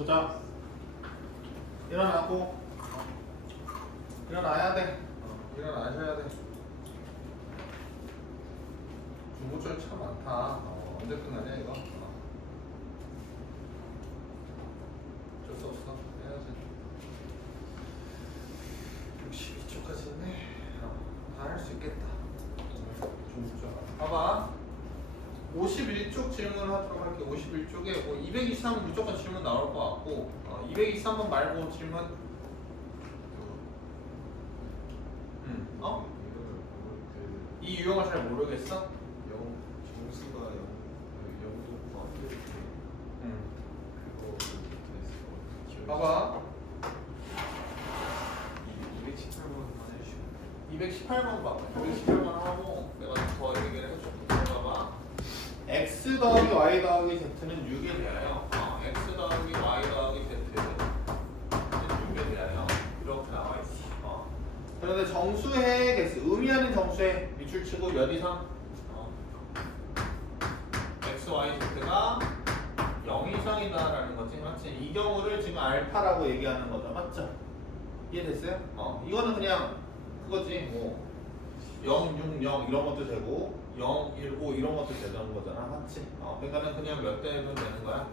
보자. 일어나고. 일어나야 돼. 일어나셔야 돼. 중고점 참 많다. 언제 끝나냐 이거? 어쩔 수 없어. 해야지. 62초까지 있네. 다 할 수 있겠다. 중고점. 봐봐. 51쪽 질문을 하도록 할게. 51쪽에 뭐 223은 무조건 질문 나올 것 같고 223번 말고 질문. 이 유형을 잘 모르겠어? 정수가 영도 관계 그거 봐봐. 218번만 해주시면 218번 봐봐. 218번 하고 내가 더 얘기를 해줄게. 봐봐. x 더하기 y 더하기 z는 6에 대하여 x 더하기 y 더하기 z는 6에 대하여 이렇게 나와 있어. 그런데 정수의 개수, 의미하는 정수의 밑줄치고 몇 이상? x, y, z가 0 이상이다라는 거지, 맞지? 이 경우를 지금 알파라고 얘기하는 거죠, 맞죠? 이해됐어요? 이거는 그냥 그거지, 뭐 0, 6, 0 이런 것도 되고 0, 1, 5 이런 것도 되는 거잖아, 맞지? 그러니까는 그냥 몇 대면 되는 거야.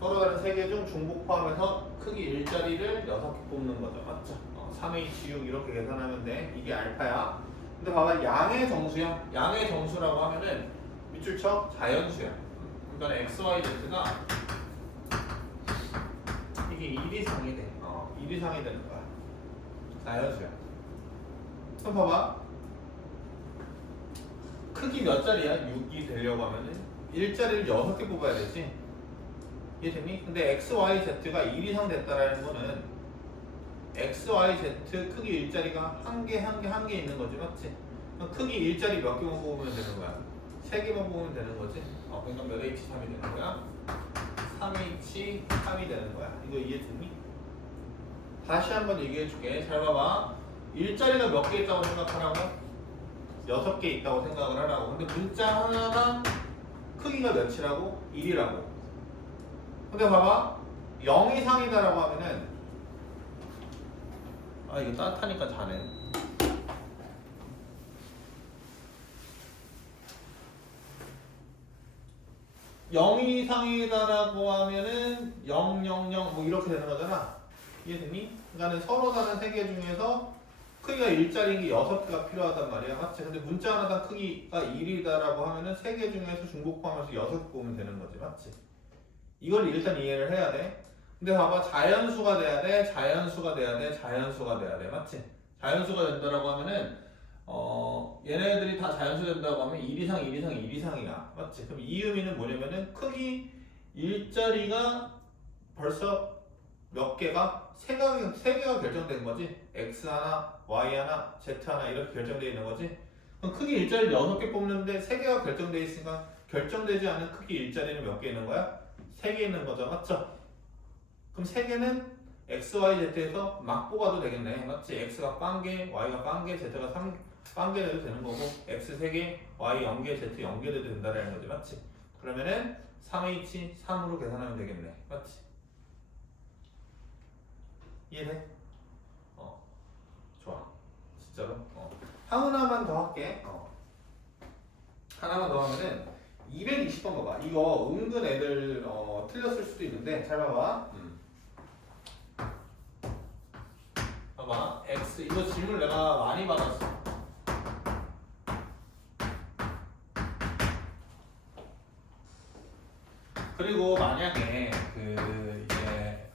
서로 다른 세 개 중 중복 포함해서 크기 일자리를 6개 뽑는 거죠, 맞죠? 3H6 이렇게 계산하면 돼. 이게 알파야. 근데 봐봐, 양의 정수야. 양의 정수라고 하면은 밑줄 쳐 자연수야. 그러니까 XYZ가 이게 1 이상이 돼. 1 이상이 되는 거야. 자연수야. 그럼 봐봐. 크기 몇 자리야? 6이 되려고 하면은 일자리를 6개 뽑아야 되지. 이해되니? 근데 XYZ가 1 이상 됐다라는 거는 X, Y, Z 크기 일자리가 한 개 있는 거지, 맞지? 그럼 크기 일자리 몇 개만 뽑으면 되는 거야? 3개만 뽑으면 되는 거지? 그러니까 몇 H3이 되는 거야? 3H3이 되는 거야. 이거 이해됐니? 다시 한번 얘기해 줄게. 잘 봐봐. 일자리가 몇 개 있다고 생각하라고? 6개 있다고 생각을 하라고. 근데 문자 하나당 크기가 몇이라고? 1이라고. 근데 봐봐. 0 이상이다라고 하면은 이거 따뜻하니까 자네. 0 이상이다라고 하면은 0, 0, 0 뭐 이렇게 되는 거잖아. 이해됐니? 그러니까 서로 다른 세 개 중에서 크기가 일자리인 게 6개가 필요하단 말이야. 맞지? 근데 문자 하나당 크기가 1이다라고 하면은 세 개 중에서 중복 포함해서 6개 뽑으면 되는 거지. 맞지? 이걸 일단 이해를 해야 돼. 근데 봐봐, 자연수가 돼야 돼, 자연수가 돼야 돼, 자연수가 돼야 돼, 맞지? 자연수가 된다라고 하면은 얘네들이 다 자연수 된다고 하면 1 이상, 1 이상, 1 이상이야, 맞지? 그럼 이 의미는 뭐냐면은 크기 일자리가 벌써 몇 개가? 세 개가 결정된 거지? x 하나, y 하나, z 하나 이렇게 결정되어 있는 거지? 그럼 크기 일자리를 6개 뽑는데 3개가 결정되어 있으니까 결정되지 않은 크기 일자리는 몇 개 있는 거야? 3개 있는 거죠, 맞죠? 그럼 3개는 x, y, z에서 막 뽑아도 되겠네, 맞지? x가 빵개, y가 빵개, z가 3빵개 돼도 되는 거고 x 3개, y 0개, z 0개 돼도 된다는 거지, 맞지? 그러면은 3h 3으로 계산하면 되겠네, 맞지? 이해돼? 좋아, 진짜로. 하나만 더 할게. 하나만 더 하면은 220번 봐봐. 이거 은근 애들 틀렸을 수도 있는데 잘 봐봐. 봐봐. X 이거 질문 내가 많이 받았어. 그리고 만약에 이제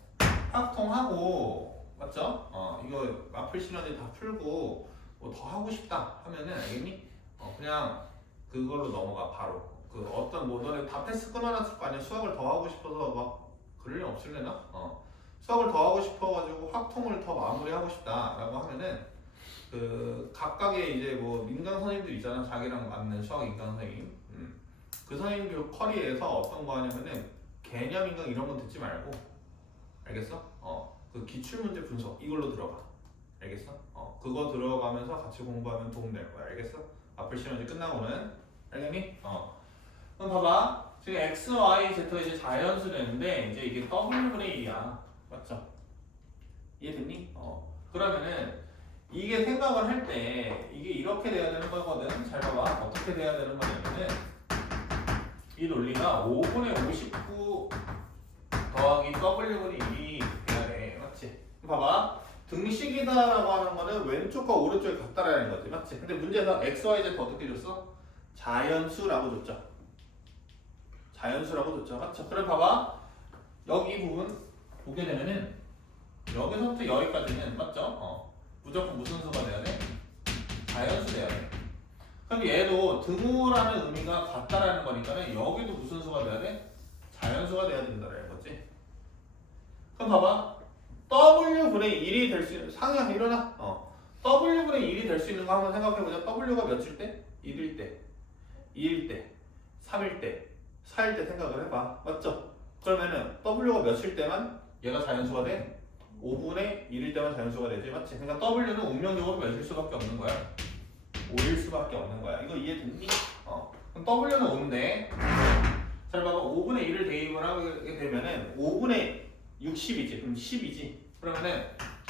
확통하고 맞죠? 이거 마플 시간에 다 풀고 뭐 더 하고 싶다 하면은 알겠니? 그냥 그걸로 넘어가 바로. 그 어떤 뭐 너네 다 패스 끊어놨을 거 아니야. 수학을 더 하고 싶어서 막 그럴 일 없을래나? 수학을 더 하고 싶어가지고 확통을 더 마무리하고 싶다라고 하면은 그 각각의 이제 뭐 민간 선생님들 있잖아. 자기랑 맞는 수학 인강 선생님. 그 선생님들 커리에서 어떤 거 하냐면은 개념 인강 이런 건 듣지 말고 알겠어? 그 기출문제 분석 이걸로 들어가. 알겠어? 그거 들어가면서 같이 공부하면 도움 될 거야. 알겠어? 앞을 시험지 끝나고는 알겠니? 그럼 봐봐. 지금 x, y, z가 이제 자연수였는데 이제 이게 w분의 1이야. 맞죠? 이해됐니? 그러면은 이게 생각을 할 때 이게 이렇게 돼야 되는 거거든. 잘 봐봐. 어떻게 돼야 되는 거냐면은 이 논리가 5분의 59 더하기 w분의 1이 돼야 돼. 맞지? 봐봐. 등식이다라고 하는 거는 왼쪽과 오른쪽이 같다라는 거지. 맞지? 근데 문제는 x, y, z 어떻게 줬어? 자연수라고 줬죠. 자연수라고 줬죠. 맞죠? 그럼 봐봐. 여기 부분 보게 되면은 여기서부터 여기까지는 맞죠? 무조건 무슨 수가 돼야 돼? 자연수 돼야 돼. 그럼 얘도 등호라는 의미가 같다라는 거니까는 여기도 무슨 수가 돼야 돼? 자연수가 돼야 된다라는 거지. 그럼 봐봐. w분의 1이 될 수 있는 상이야 일어나. w분의 1이 될 수 있는 거 한번 생각해보자. w가 몇일 때? 1일 때, 2일 때, 3일 때, 4일 때 생각을 해봐. 맞죠? 그러면은 w가 몇일 때만 얘가 자연수가 돼? 5분의 1일 때만 자연수가 되지. 맞지? 그러니까 w는 운명적으로 몇일 수밖에 없는 거야? 5일 수밖에 없는 거야. 이거 이해됐니? 그럼 w는 5인데 잘 봐봐. 5분의 1을 대입을 하게 되면은 5분의 60이지. 그럼 10이지. 그러면은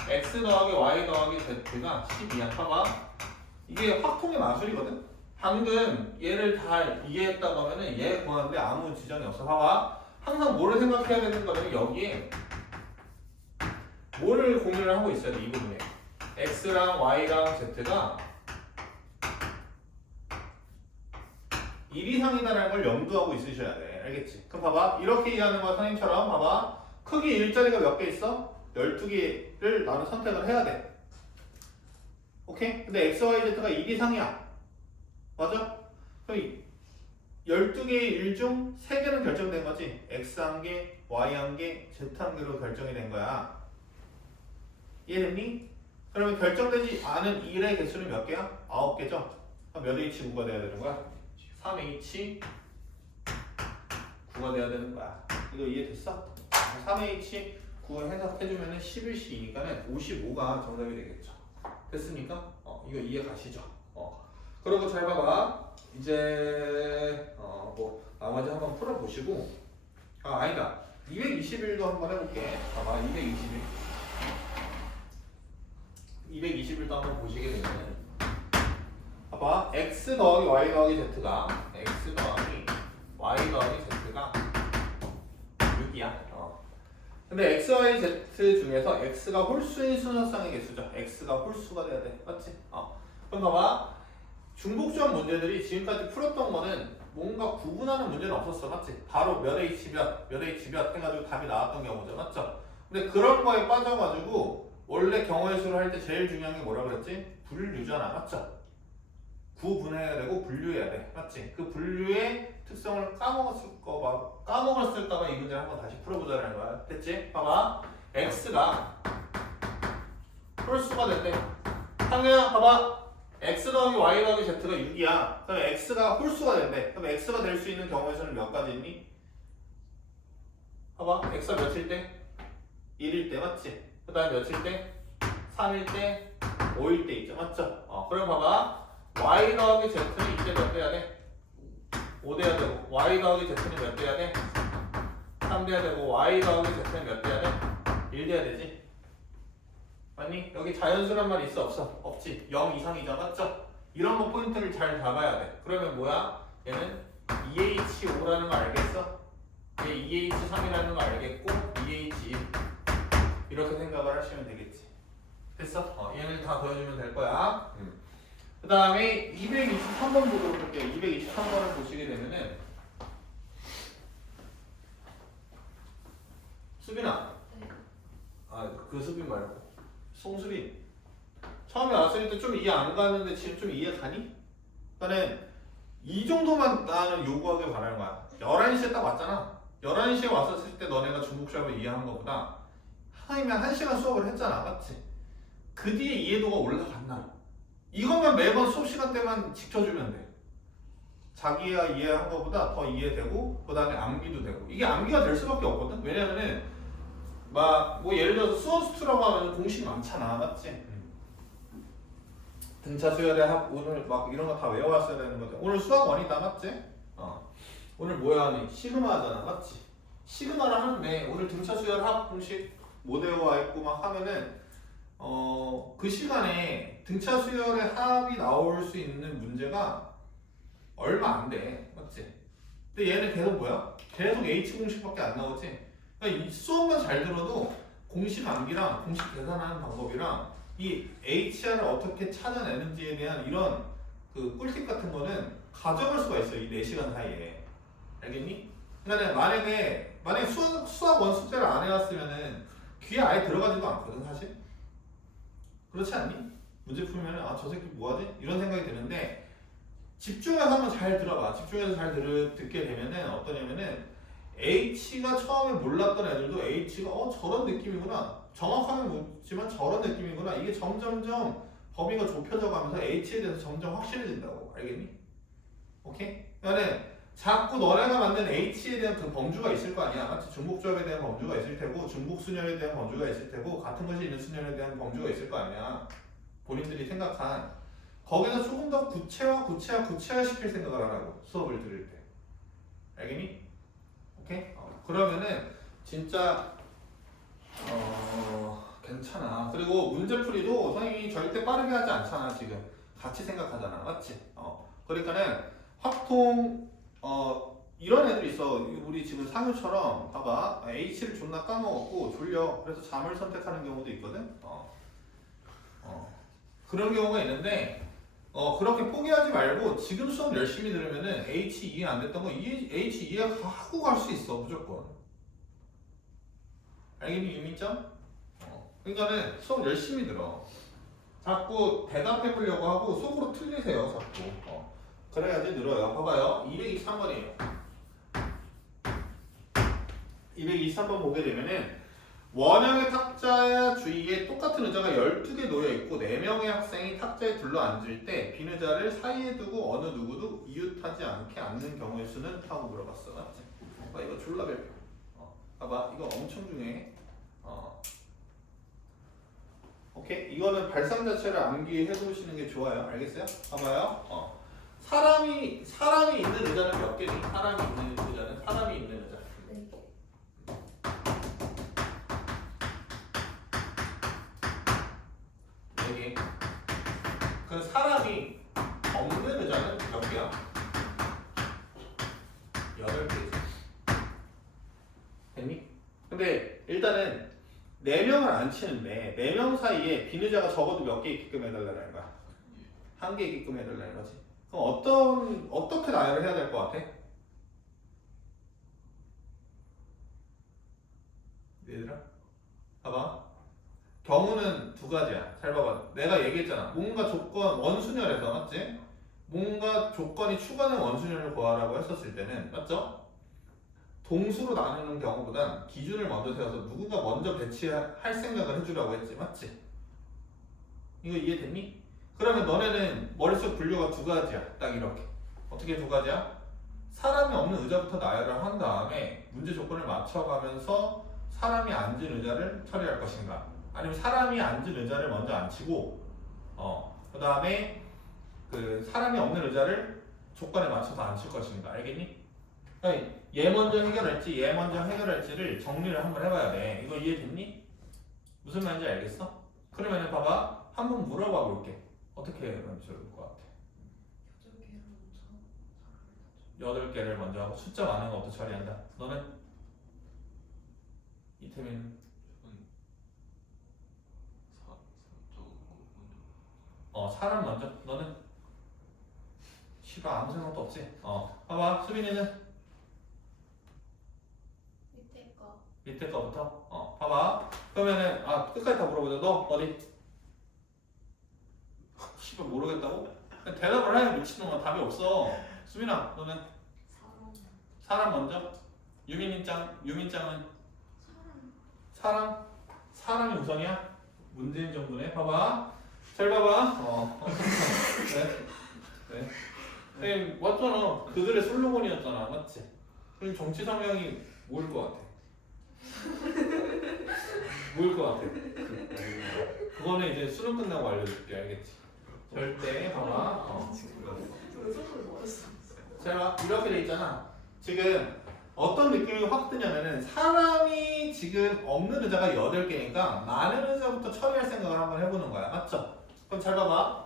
x 더하기 y 더하기 z가 10이야. 봐봐. 이게 확통의 마술이거든. 방금 얘를 다 이해했다고 하면은 얘 구하는데 아무 지장이 없어. 봐봐. 항상 뭐를 생각해야 되는 거냐면 여기에 뭐를 공유를 하고 있어야 돼. 이 부분에 x랑 y랑 z가 1 이상이다라는 걸 염두하고 있으셔야 돼. 알겠지? 그럼 봐봐. 이렇게 이해하는 거야. 선생님처럼 봐봐. 크기 일자리가 몇 개 있어? 12개를 나는 선택을 해야 돼. 오케이? 근데 x, y, z가 1 이상이야. 맞아? 그럼 12개의 일 중 3개는 결정된 거지. x 한 개, y 한 개, z 한 개로 결정이 된 거야. 이해됐니? 그러면 결정되지 않은 1의 개수는 몇 개야? 9개죠? 그럼 몇 h 9가 돼야 되는 거야? 3h 9가 돼야 되는 거야. 이거 이해됐어? 3h 9 해석해주면은 11c니까는 55가 정답이 되겠죠. 됐습니까? 이거 이해 가시죠? 그리고 잘 봐봐. 이제 뭐 나머지 한번 풀어보시고 아니다. 221도 한번 해볼게. 봐봐. 221도 한번 보시게 되면 봐봐. x 더하기 y 더하기 z가 x 더하기 y 더하기 z가 6이야. 근데 x, y, z 중에서 x가 홀수인 순서상의 개수죠. x가 홀수가 돼야 돼. 맞지? 그럼 봐봐. 중복점 문제들이 지금까지 풀었던 거는 뭔가 구분하는 문제는 없었어. 맞지? 바로 몇 h 몇 해가지고 답이 나왔던 경우죠. 맞죠? 근데 그런 거에 빠져가지고 원래 경우의 수를 할 때 제일 중요한 게 뭐라 그랬지? 분류잖아. 맞죠? 구분해야 되고 분류해야 돼. 맞지? 그 분류의 특성을 까먹었을까봐 이 문제를 한번 다시 풀어보자는 거야. 됐지? 봐봐. x가 홀수가 됐대. 상우야 봐봐. x 더하기 y 더하기 z가 6이야. 그럼 x가 홀수가 된대. 그럼 x가 될 수 있는 경우의 수는 몇 가지 있니? 봐봐. x가 몇일 때? 1일 때 맞지? 그 다음에 몇일 때? 3일 때? 5일 때 있죠. 맞죠? 그럼 봐봐. y 더하기 z는 이때 몇 돼야 돼? 5 돼야 되고 y 더하기 z는 몇 돼야 돼? 3 돼야 되고 y 더하기 z는 몇 돼야 돼? 1 돼야 되지? 아니 여기 자연수란 말이 있어 없어? 없지. 0 이상이죠. 맞죠? 이런 거 포인트를 잘 잡아야 돼. 그러면 뭐야? 얘는 2h5라는 거 알겠어? 얘 2h3이라는 거 알겠고 2h1 이렇게 생각을 하시면 되겠지. 됐어? 얘는 다 더해주면 될 거야. 그 다음에 223번 보도록 할게요. 223번을 보시게 되면은 수빈아. 그 수빈 말고 송수빈. 처음에 왔을 때 좀 이해 안 가는데 지금 좀 이해 가니? 그러니까 이 정도만 나는 요구하길 바라는 거야. 11시에 딱 왔잖아. 11시에 왔었을 때 너네가 중국시험을 이해한 것보다 하이면 1시간 수업을 했잖아. 맞지? 그 뒤에 이해도가 올라갔나? 이것만 매번 수업 시간 때만 지켜주면 돼. 자기가 이해한 것보다 더 이해되고 그 다음에 암기도 되고. 이게 암기가 될 수밖에 없거든. 왜냐면은 막 뭐 예를 들어서 수원수투라고 하면 공식 많잖아. 맞지? 등차 수열에 오늘 막 이런 거 다 외워왔어야 되는 거죠. 오늘 수학 원이다. 맞지? 오늘 뭐야 하니? 시그마 하잖아, 맞지? 시그마를 하는데 오늘 등차 수열 합 공식 못 외워와 있고 막 하면은 그 시간에 등차 수열의 합이 나올 수 있는 문제가 얼마 안 돼, 맞지? 근데 얘는 계속 뭐야? 계속 H 공식밖에 안 나오지? 그러니까 이 수업만 잘 들어도 공식 암기랑 공식 계산하는 방법이랑 이 HR을 어떻게 찾아내는지에 대한 이런 그 꿀팁 같은 거는 가져갈 수가 있어, 이 4시간 사이에. 알겠니? 그러니까 만약에 수학 원숙제를 안 해왔으면은 귀에 아예 들어가지도 않거든, 사실. 그렇지 않니? 문제 풀면은 아, 저 새끼 뭐하지? 이런 생각이 드는데 집중해서 한번 잘 들어봐. 집중해서 잘 듣게 되면은 어떠냐면은 H가 처음에 몰랐던 애들도 H가 저런 느낌이구나. 정확하게 묻지만 저런 느낌이구나. 이게 점점점 범위가 좁혀져 가면서 H에 대해서 점점 확실해진다고. 알겠니? 오케이? 그러니까 자꾸 너네가 만든 H에 대한 그 범주가 있을 거 아니야. 맞지? 중복조합에 대한 범주가 있을 테고 중복순열에 대한 범주가 있을 테고 같은 것이 있는 순열에 대한 범주가 있을 거 아니야. 본인들이 생각한 거기서 조금 더 구체화시킬 생각을 하라고. 수업을 들을 때. 알겠니? 오케이? 그러면은 진짜 괜찮아. 그리고 문제풀이도 선생님이 절대 빠르게 하지 않잖아. 지금 같이 생각하잖아. 맞지? 그러니까는 확통 이런 애들이 있어. 우리 지금 상유처럼 봐봐. H를 존나 까먹었고 졸려. 그래서 잠을 선택하는 경우도 있거든. 그런 경우가 있는데 그렇게 포기하지 말고 지금 수업 열심히 들으면은 H 이해 안 됐던 거 H 이해하고 갈 수 있어, 무조건. 알겠니, 유민점? 그러니까는 수업 열심히 들어. 자꾸 대답해 보려고 하고 속으로 틀리세요, 자꾸. 그래야지 늘어요. 봐봐요. 223번이에요. 223번 보게 되면은 원형의 탁자 주위에 똑같은 의자가 12개 놓여있고 4명의 학생이 탁자에 둘러앉을 때 빈 의자를 사이에 두고 어느 누구도 이웃하지 않게 앉는 경우의 수는? 하고 물어봤어. 맞지? 이거 졸라 별표. 봐봐. 이거 엄청 중요해. 오케이? 이거는 발상 자체를 암기해 두시는 게 좋아요. 알겠어요? 봐봐요. 사람이 있는 의자는 몇 개니? 사람이 있는 의자. 그 사람이 없는 의자는 몇 개야? 8개지. 됐니? 근데 일단은 4명을 안 치는데 4명 사이에 빈 의자가 적어도 몇 개 있게끔 해달라는 거야? 1개 있게끔 해달라는 거지. 그럼 어떻게 나열을 해야 될 것 같아? 얘들아? 봐봐. 경우는 2가지야. 잘 봐봐. 내가 얘기했잖아. 뭔가 조건, 원순열에서, 맞지? 뭔가 조건이 추가된 원순열을 구하라고 했었을 때는, 맞죠? 동수로 나누는 경우보단 기준을 먼저 세워서 누군가 먼저 배치할 생각을 해주라고 했지. 맞지? 이거 이해됐니? 그러면 너네는 머릿속 분류가 2가지야. 딱 이렇게. 어떻게 2가지야? 사람이 없는 의자부터 나열을 한 다음에 문제 조건을 맞춰가면서 사람이 앉은 의자를 처리할 것인가? 아니면 사람이 앉은 의자를 먼저 앉히고 그 다음에 그 사람이 없는 의자를 조건에 맞춰서 앉힐 것인가? 알겠니? 그러니까 얘 먼저 해결할지 얘 먼저 해결할지를 정리를 한번 해봐야 돼. 이거 이해됐니? 무슨 말인지 알겠어? 그러면 봐봐. 한번 물어봐 볼게. 어떻게 하면 좋을 것 같아? 8개를 먼저 하고 숫자 많은 것부터 처리한다. 너는? 이태민 사람 먼저. 너는? 씨발 아무 생각도 없지? 봐봐. 수빈이는? 밑에 거부터? 봐봐. 그러면은 끝까지 다 물어보자. 너 어디? 씨발 모르겠다고? 그냥 대답을 해. 미친놈아. 답이 없어. 수빈아 너는? 사람 먼저? 유민짱은? 사람이 우선이야? 문재인 정부네. 봐봐. 잘 봐봐. 네. 선생님 맞잖아. 그들의 슬로건이었잖아. 맞지? 그럼 정치 성향이 뭐일 것 같아? 뭐일 것 같아? 그거는 이제 수능 끝나고 알려줄게. 알겠지? 절대 봐봐. 잘 봐. 이렇게 돼 있잖아. 지금 어떤 느낌이 확 드냐면은 사람이 지금 없는 의자가 8개니까 많은 의자부터 처리할 생각을 한번 해보는 거야. 맞죠? 그럼 잘 봐봐.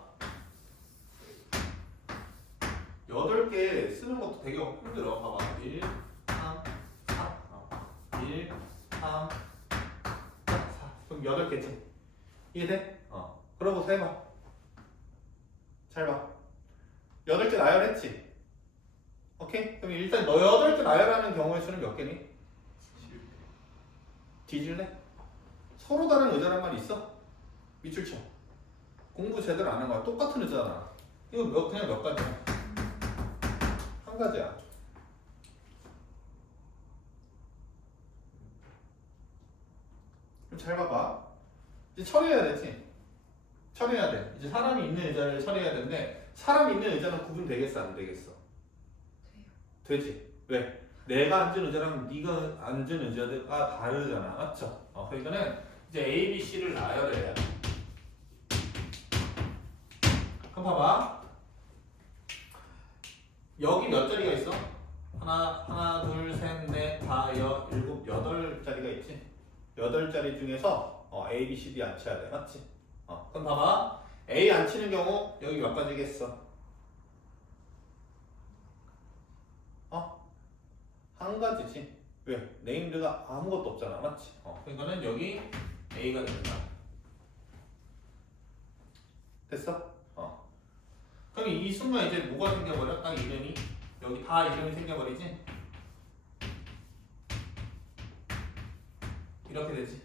8개 쓰는 것도 되게 힘들어. 봐봐. 1, 3, 4. 1, 3, 4. 그럼 8개지. 이해돼? 그러고서 해봐. 잘 봐. 8개 나열했지? 오케이? 그럼 일단 너 8개 나열하는 경우의 수는 몇 개니? 실패. 뒤질래? 서로 다른 의자란 말이 있어? 밑줄 쳐. 공부 제대로 안 한 거야. 똑같은 의자잖아. 이거 그냥 몇 가지야? 한 가지야. 그럼 잘 봐봐. 이제 처리해야 되지? 처리해야 돼. 이제 사람이 있는 의자를 처리해야 되는데 사람이 있는 의자는 구분되겠어? 안 되겠어? 되지. 왜? 내가 앉은 의자랑 네가 앉은 의자가 다르잖아. 맞죠? 그러니까는 이제 A, B, C를 나열해야 돼. 그럼 봐봐. 여기 몇 자리가 있어? 하나, 둘, 셋, 넷, 다, 일곱, 8자리가 있지? 8자리 중에서 A, B, C, D 앉혀야 돼. 맞지? 그럼 봐봐. A 앉히는 경우 여기 몇 가지겠어? 한 가지지. 왜? 네임드가 아무것도 없잖아. 맞지? 그러니까는 여기 A가 된다. 됐어? 그럼 이 순간 이제 뭐가 생겨버려? 딱 이름이 여기 다 이름이 생겨버리지? 이렇게 되지.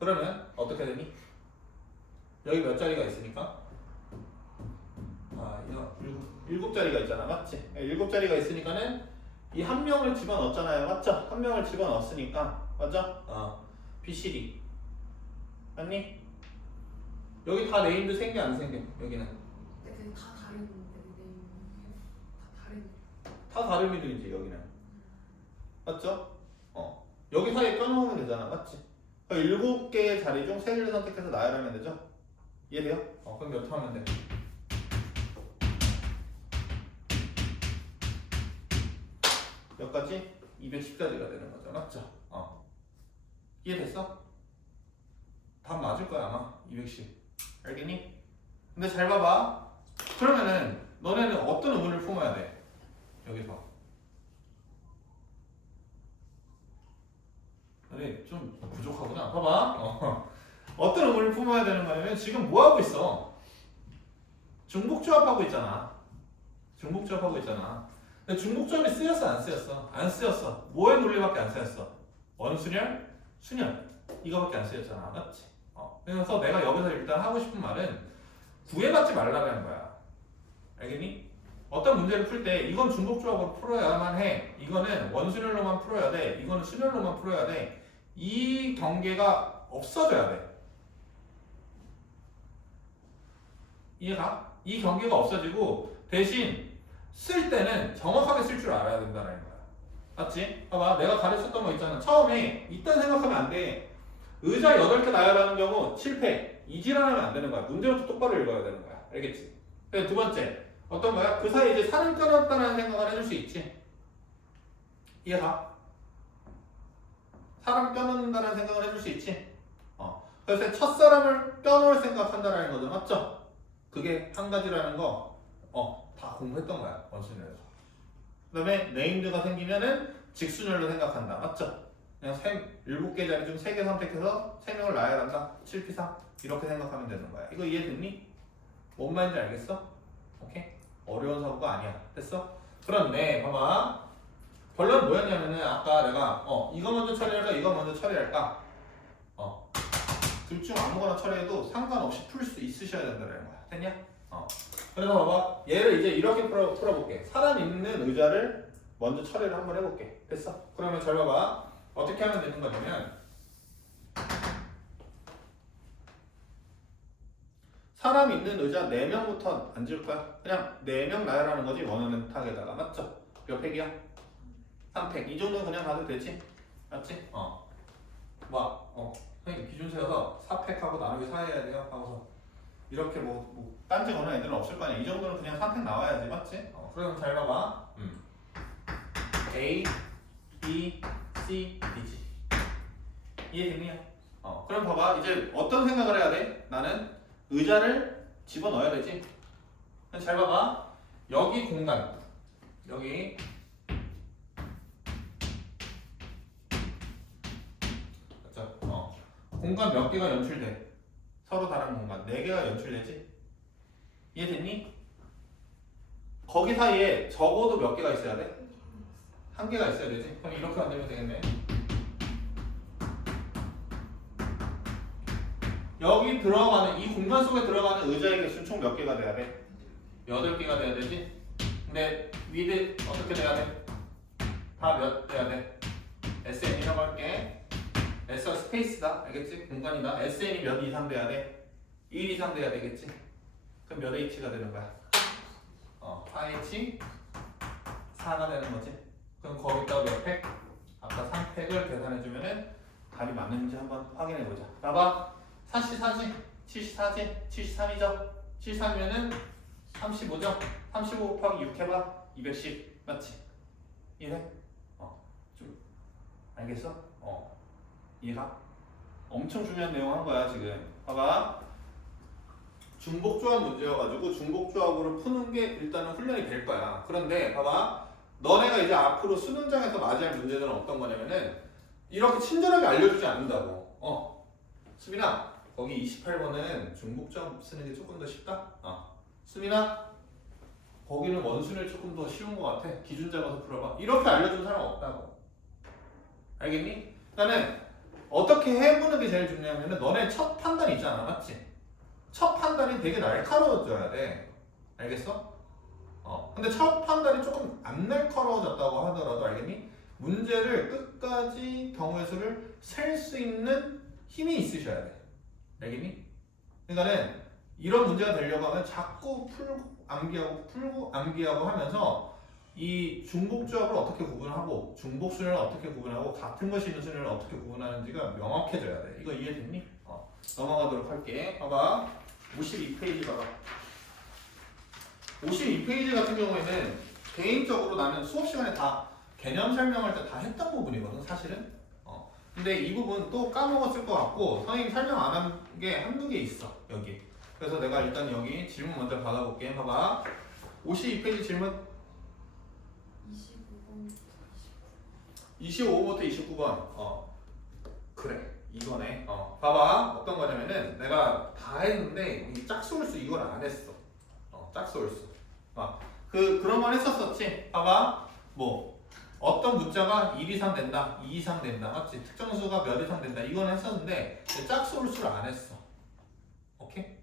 그러면 어떻게 되니? 여기 몇 자리가 있으니까? 7자리가 있잖아. 맞지? 7자리가 있으니까는 이 한 명을 집어넣었잖아요. 맞죠? 한 명을 집어넣었으니까. 맞죠? B, C, D. 맞니? 여기 다 네임드 생겨 안 생겨? 여기는 근데 다 다른 네임 다 다른. 다 다른 이름이지. 여기는 맞죠? 여기 사이에 껴놓으면 되잖아. 맞지? 7개의 자리 중 3개를 선택해서 나열하면 되죠? 이해돼요? 그럼 몇 하면 돼? 몇 가지? 210가지가 되는 거죠. 맞죠? 이해됐어? 답 맞을 거야 아마. 210. 알겠니? 근데 잘 봐봐. 그러면은 너네는 어떤 의문을 품어야 돼? 여기서 너네 좀 부족하구나. 봐봐. 어떤 의문을 품어야 되는 거냐면 지금 뭐 하고 있어? 중복조합하고 있잖아. 중복조합하고 있잖아. 근데 중복조합이 쓰였어 안 쓰였어? 안 쓰였어. 뭐의 논리밖에 안 쓰였어? 원순열, 순열 이거밖에 안 쓰였잖아. 맞지? 그래서 내가 여기서 일단 하고 싶은 말은 구애받지 말라는 거야. 알겠니? 어떤 문제를 풀 때 이건 중복조합으로 풀어야만 해. 이거는 원순열로만 풀어야 돼. 이거는 순열로만 풀어야 돼. 이 경계가 없어져야 돼. 이해가? 이 경계가 없어지고 대신 쓸 때는 정확하게 쓸 줄 알아야 된다는 거야. 맞지? 봐봐. 내가 가르쳤던 거 있잖아. 처음에 이딴 생각하면 안 돼. 의자 8개 나열하는 경우 실패. 이질하면 안 되는 거야. 문제부터 똑바로 읽어야 되는 거야. 알겠지? 그리고 두 번째. 어떤 거야? 그 사이에 이제 사람 껴넣었다는 생각을 해줄 수 있지. 이해가? 사람 껴넣는다는 생각을 해줄 수 있지. 그래서 첫사람을 껴넣을 생각한다는 거죠. 맞죠? 그게 한 가지라는 거 다 공부했던 거야. 원순열에서. 그 다음에 네임드가 생기면은 직순열로 생각한다. 맞죠? 그냥 7개 자리 중 3개 선택해서 3명을 나열한다. 7P3 이렇게 생각하면 되는 거야. 이거 이해됐니? 뭔 말인지 알겠어? 오케이? 어려운 사고가 아니야. 됐어? 그런데 봐봐. 결론은 뭐였냐면은 아까 내가 이거 먼저 처리할까 이거 먼저 처리할까 둘 중 아무거나 처리해도 상관없이 풀 수 있으셔야 된다는 거야. 됐냐? 그래서 봐봐. 얘를 이제 이렇게 풀어볼게. 사람 있는 의자를 먼저 처리를 한번 해볼게. 됐어? 그러면 잘 봐봐. 어떻게 하면 되는 거냐면 사람 있는 의자 4명부터 앉을 거야. 그냥 4명 나열하는 거지. 원하는 탁에다가. 맞죠? 몇 팩이야? 3팩. 이 정도는 그냥 가도 되지? 맞지? 선생님 기준 세워서 4팩하고 나누기 4 해야 돼요? 하고서 이렇게 뭐 딴지 거는 애들은 없을 거 아니야. 이 정도는 그냥 선택 나와야지, 맞지? 그럼 잘 봐봐. A, B, C, D지. 이해됐니? 그럼 봐봐. 이제 어떤 생각을 해야 돼? 나는 의자를 집어넣어야 되지. 그럼 잘 봐봐. 여기 공간, 여기 맞죠? 공간 몇 개가 연출돼? 서로 다른 공간 4개가 연출되지? 이해됐니? 거기 사이에 적어도 몇 개가 있어야 돼? 1개가 있어야 되지? 그럼 이렇게 만들면 되겠네. 여기 들어가는 이 공간 속에 들어가는 의자의 개수는 총 몇 개가 돼야 돼? 8개가 돼야 되지? 근데 위드 어떻게 돼야 돼? 다 몇 돼야 돼? SN이라고 할게. S가 스페이스다. 알겠지? 공간이다. SN이 몇 이상 돼야 돼? 1 이상 돼야 되겠지? 그럼 몇 H가 되는 거야? 4H 4가 되는 거지. 그럼 거기다 몇 팩? 아까 3팩을 계산해주면은 답이 맞는지 한번 확인해보자. 봐봐. 44지? 74지? 73이죠? 73이면은 35죠? 35 곱하기 6 해봐. 210 맞지? 이해? 좀 알겠어? 이해가? 엄청 중요한 내용 한 거야 지금. 봐봐. 중복조합 문제여가지고 중복조합으로 푸는 게 일단은 훈련이 될 거야. 그런데 봐봐. 너네가 이제 앞으로 수능장에서 맞이할 문제들은 어떤 거냐면은 이렇게 친절하게 알려주지 않는다고. 수빈아 거기 28번은 중복조합 쓰는 게 조금 더 쉽다? 수빈아 거기는 원순을 조금 더 쉬운 것 같아. 기준 잡아서 풀어봐. 이렇게 알려준 사람 없다고. 알겠니? 나는 어떻게 해보는 게 제일 중요하면은 너네 첫 판단 있잖아. 맞지? 첫 판단이 되게 날카로워져야 돼. 알겠어? 근데 첫 판단이 조금 안 날카로워졌다고 하더라도 알겠니? 문제를 끝까지 경우의 수를 셀 수 있는 힘이 있으셔야 돼. 알겠니? 그러니까는 이런 문제가 되려고 하면 자꾸 풀고 암기하고 풀고 암기하고 하면서 이 중복조합을 어떻게 구분하고 중복순위를 어떻게 구분하고 같은 것이 있는 순위를 어떻게 구분하는지가 명확해져야 돼. 이거 이해됐니? 넘어가도록 할게. 봐봐. 52페이지 봐봐. 52페이지 같은 경우에는 개인적으로 나는 수업 시간에 다 개념 설명할 때 다 했던 부분이거든 사실은. 근데 이 부분 또 까먹었을 것 같고 선생님 설명 안 한 게 한두 개 있어 여기. 그래서 내가 일단 여기 질문 먼저 받아볼게. 봐봐. 52페이지 질문 25번부터 29번. 그래 이거네. 봐봐 어떤 거냐면은 내가 다 했는데 이 짝수홀수 이걸 안 했어. 짝수홀수. 그런 건 했었었지. 봐봐 뭐 어떤 문자가 1 이상 된다, 2 이상 된다, 맞지? 특정수가 몇 이상 된다 이건 했었는데 짝수홀수를 안 했어. 오케이?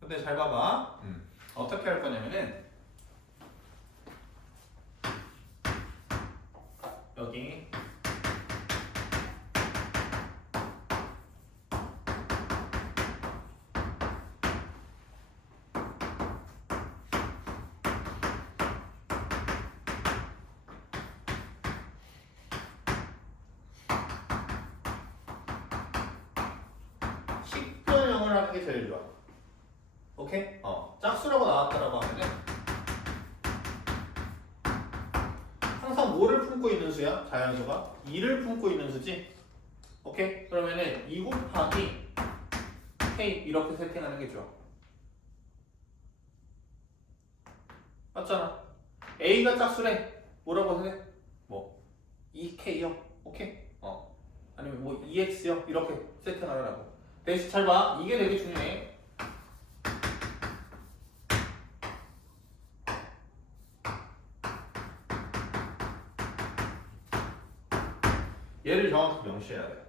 근데 잘 봐봐. 어떻게 할 거냐면은 여기 식별형을 하는 게 제일 좋아. 오케이? 짝수라고 나왔다라고 하면은 항상 뭐를 품고 있는 수야? 자연수가 2를 품고 있는 수지? 오케이? 그러면은 2 곱하기 K 이렇게 세팅하는 게 좋아. 맞잖아. A가 짝수래. 뭐라고 해? 뭐 2K요? 오케이? 아니면 뭐 2X요? 이렇게 세팅하라고. 대신 잘 봐. 이게 되게 중요해. 얘를 정확히 명시해야 돼.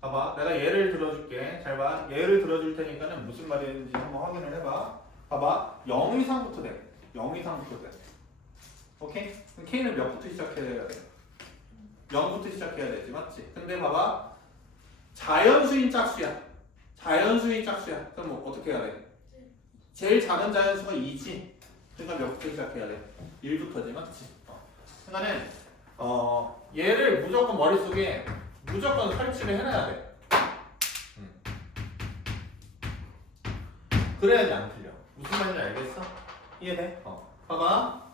봐봐. 내가 예를 들어줄게. 잘 봐. 예를 들어줄 테니까는 무슨 말인지 한번 확인을 해봐. 봐봐. 0 이상부터 돼. 0 이상부터 돼. 오케이? 그럼 K는 몇부터 시작해야 돼? 0부터 시작해야 되지. 맞지? 근데 봐봐. 자연수인 짝수야. 자연수인 짝수야. 그럼 뭐 어떻게 해야 돼? 제일 작은 자연수가 2지. 그러니까 몇부터 시작해야 돼? 1부터지. 맞지? 그러니까는 얘를 무조건 머릿속에 무조건 설치를 해놔야 돼. 그래야지 안 틀려. 무슨 말인지 알겠어? 이해돼? 봐봐.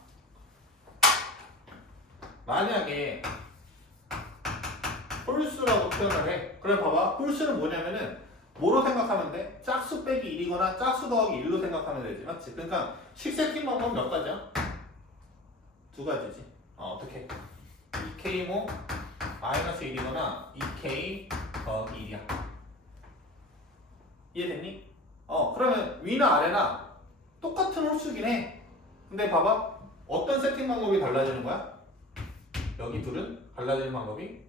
만약에 홀수라고 표현을 해. 그래 봐봐. 홀수는 뭐냐면은 뭐로 생각하면 돼? 짝수 빼기 1이거나 짝수 더하기 1로 생각하면 되지. 맞지? 그러니까 식세팅 방법 몇 가지야? 두 가지지. 어떻게? 2K모 마이너스 1이거나 2K 더하기 1이야. 이해됐니? 그러면 위나 아래나 똑같은 홀수긴 해. 근데 봐봐. 어떤 세팅 방법이 달라지는 거야? 여기 둘은 달라지는 방법이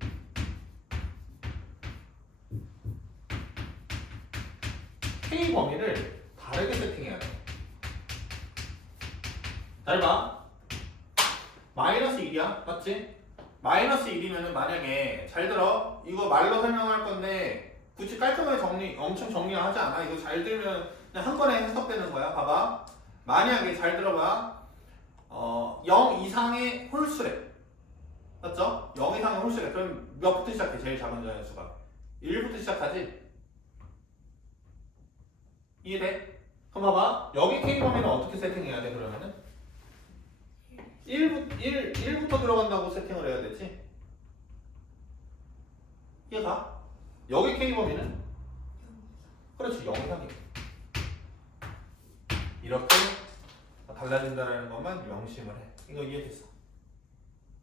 K 범위를 다르게 세팅해야 돼. 잘 봐. 마이너스 1이야. 맞지? 마이너스 1이면은 만약에 잘 들어. 이거 말로 설명할 건데 굳이 깔끔하게 엄청 정리하지 않아. 이거 잘 들면 그냥 한 번에 해석되는 거야. 봐봐. 만약에 잘 들어봐. 0 이상의 홀수래. 맞죠? 0 이상의 홀수래. 그럼 몇부터 시작해? 제일 작은 자연수가 1부터 시작하지? 이해돼? 그럼 봐봐. 여기 K 범위는 어떻게 세팅해야 돼? 그러면은 1부터 들어간다고 세팅을 해야 되지? 이해가? 여기 K 범위는? 그렇지, 0 이상이야. 이렇게 달라진다는 것만 명심을 해. 이거 이해됐어?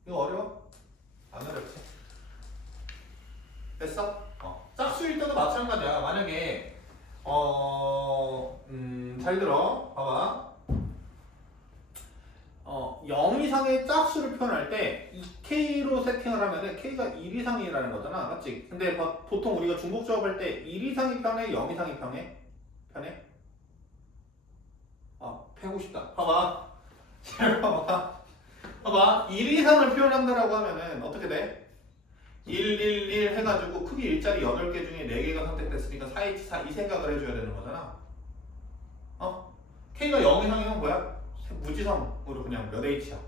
이거 어려워? 안 어렵지? 됐어? 짝수일 때도 마찬가지야. 만약에 잘 들어. 봐봐. 0 이상의 짝수를 표현할 때 2K로 세팅을 하면은 K가 1 이상이라는 거잖아. 맞지? 근데 보통 우리가 중복조합 할 때 1 이상이 편해? 0 이상이 편해? 편해? 패고 싶다. 봐봐. 잘 봐봐. 봐봐. 1 이상을 표현한다라고 하면은 어떻게 돼? 1, 1, 1 해가지고 크기 일자리 8개 중에 4개가 선택됐으니까 4H4 이 생각을 해줘야 되는 거잖아. K가 0 이상이면 뭐야? 무지성으로 그냥 몇 H야?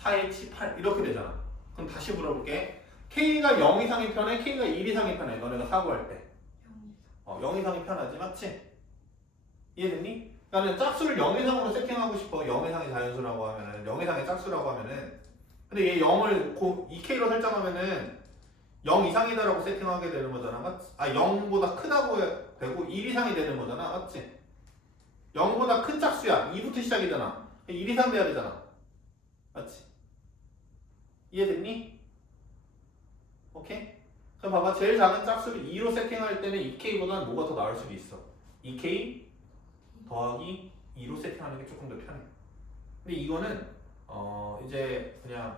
4H8 이렇게 되잖아. 그럼 다시 물어볼게. K가 0 이상이 편해? K가 1 이상이 편해? 너네가 사고할 때 0 이상이 편하지, 맞지? 이해됐니? 나는 짝수를 0 이상으로 세팅하고 싶어. 0 이상의 자연수라고 하면은 0 이상의 짝수라고 하면은 근데 얘 0을 2K로 설정하면은 0 이상이다라고 세팅하게 되는 거잖아. 맞지? 0보다 크다고 되고 1 이상이 되는 거잖아. 맞지? 0보다 큰 짝수야. 2부터 시작이잖아. 1 이상 돼야 되잖아. 맞지? 이해됐니? 오케이? 그럼 봐봐. 제일 작은 짝수를 2로 세팅할 때는 2K보다는 뭐가 더 나을 수도 있어. 2K 더하기 2로 세팅하는 게 조금 더 편해. 근데 이거는 이제 그냥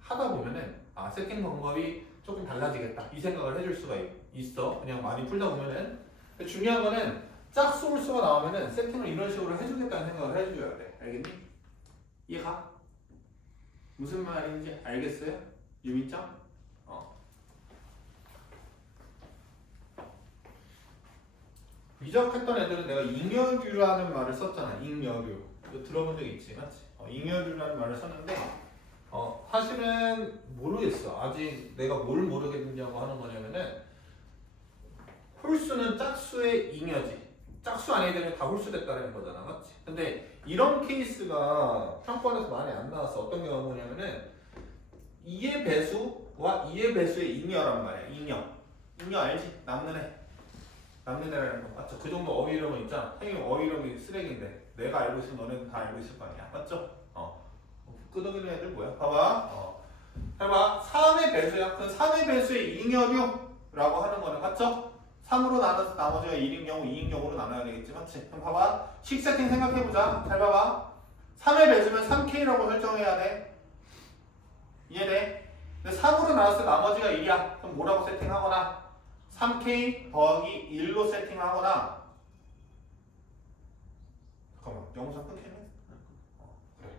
하다 보면은 세팅 방법이 조금 달라지겠다 이 생각을 해줄 수가 있어. 그냥 많이 풀다 보면은. 중요한 거는 짝수 홀수가 나오면은 세팅을 이런 식으로 해주겠다는 생각을 해줘야 돼. 알겠니? 이해가? 무슨 말인지 알겠어요? 유미짱? 미적했던 애들은 내가 잉여류라는 말을 썼잖아. 잉여류. 이거 들어본 적 있지, 맞지? 잉여류라는 말을 썼는데 사실은 모르겠어. 아직 내가 뭘 모르겠느냐고 하는 거냐면은 홀수는 짝수의 잉여지. 짝수 아닌 애들은 다 홀수됐다는 거잖아, 맞지? 근데 이런 케이스가 평가원에서 많이 안 나왔어. 어떤 경우냐면은 2의 배수와 2의 배수의 잉여란 말이야. 잉여 알지? 남는 애. 남는 애라는 거 맞죠? 그 정도 어휘 이름은 있잖아. 선생님 어휘 이름이 쓰레기인데 내가 알고 있으면 너네는 다 알고 있을 거 아니야. 맞죠? 끄덕이는 애들 뭐야? 봐봐. 해봐. 3의 배수야. 그 3의 배수의 잉여류라고 하는 거는 맞죠? 3으로 나눠서 나머지가 1인 경우 2인 경우로 나눠야 되겠지. 맞지? 그럼 봐봐. 식 세팅 생각해보자. 잘 봐봐. 3의 배수면 3K라고 설정해야 돼. 이해돼? 근데 3으로 나눴을 때 나머지가 1이야. 그럼 뭐라고 세팅하거나 3K 더하기 1로 세팅하거나 잠깐만. 영상 끊기네? 그래.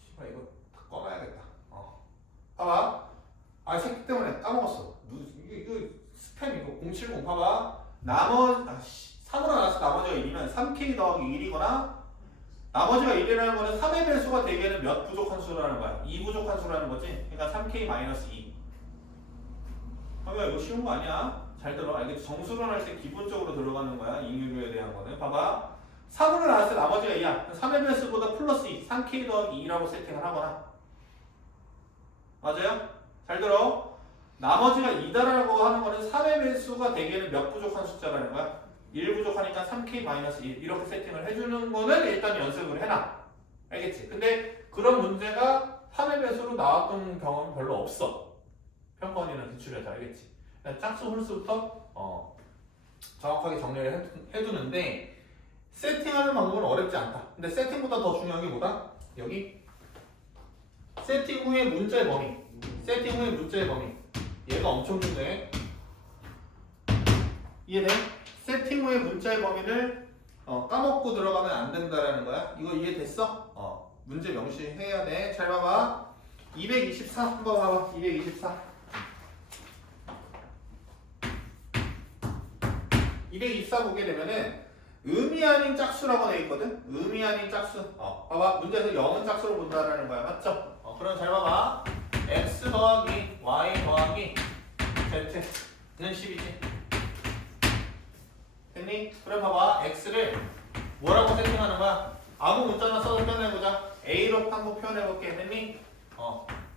씨발 이거 다 꺼놔야겠다. 봐봐. 새끼 때문에 까먹었어. 이거 스팸 이거 070 봐봐. 3으로 나눠서 나머지가 1이면 3K 더하기 1이거나 나머지가 1이라는 거는 3의 배수가 되기에는 몇 부족한 수라는 거야? 2 부족한 수라는 거지. 그러니까 3K 마이너스 2. 하면 이거 쉬운 거 아니야? 잘 들어. 알겠지? 정수론 할 때 기본적으로 들어가는 거야. 잉유료에 대한 거는. 봐봐. 3으로 나왔을 때 나머지가 2야. 3의 배수보다 플러스 2, 3k 더하기 2라고 세팅을 하거나. 맞아요? 잘 들어. 나머지가 2다라고 하는 거는 3의 배수가 대개는 몇 부족한 숫자라는 거야? 1 부족하니까 3k-1 이렇게 세팅을 해주는 거는 일단 연습을 해놔. 알겠지? 근데 그런 문제가 3의 배수로 나왔던 경험은 별로 없어. 평가원이나 기출에서. 알겠지? 짝수 홀수부터 정확하게 정리를 해두는데 세팅하는 방법은 어렵지 않다. 근데 세팅보다 더 중요한 게 뭐다? 여기 세팅 후의 문자의 범위. 세팅 후의 문자의 범위. 얘가 엄청 중요해. 이해돼? 세팅 후의 문자의 범위를 까먹고 들어가면 안 된다라는 거야. 이거 이해됐어? 문제 명시해야 돼. 잘 봐봐. 224 한번 봐봐. 224. 224 보게 되면은 의미 아닌 짝수라고 돼 있거든. 의미 아닌 짝수. 봐봐. 문제에서 0은 짝수로 본다라는 거야. 맞죠? 그럼 잘 봐봐. x 더하기 y 더하기 z는 10이지. 됐니? 그럼 봐봐. x를 뭐라고 세팅하는 거야? 아무 문자나 써서 표현해보자. a로 한번 표현해볼게. 됐니?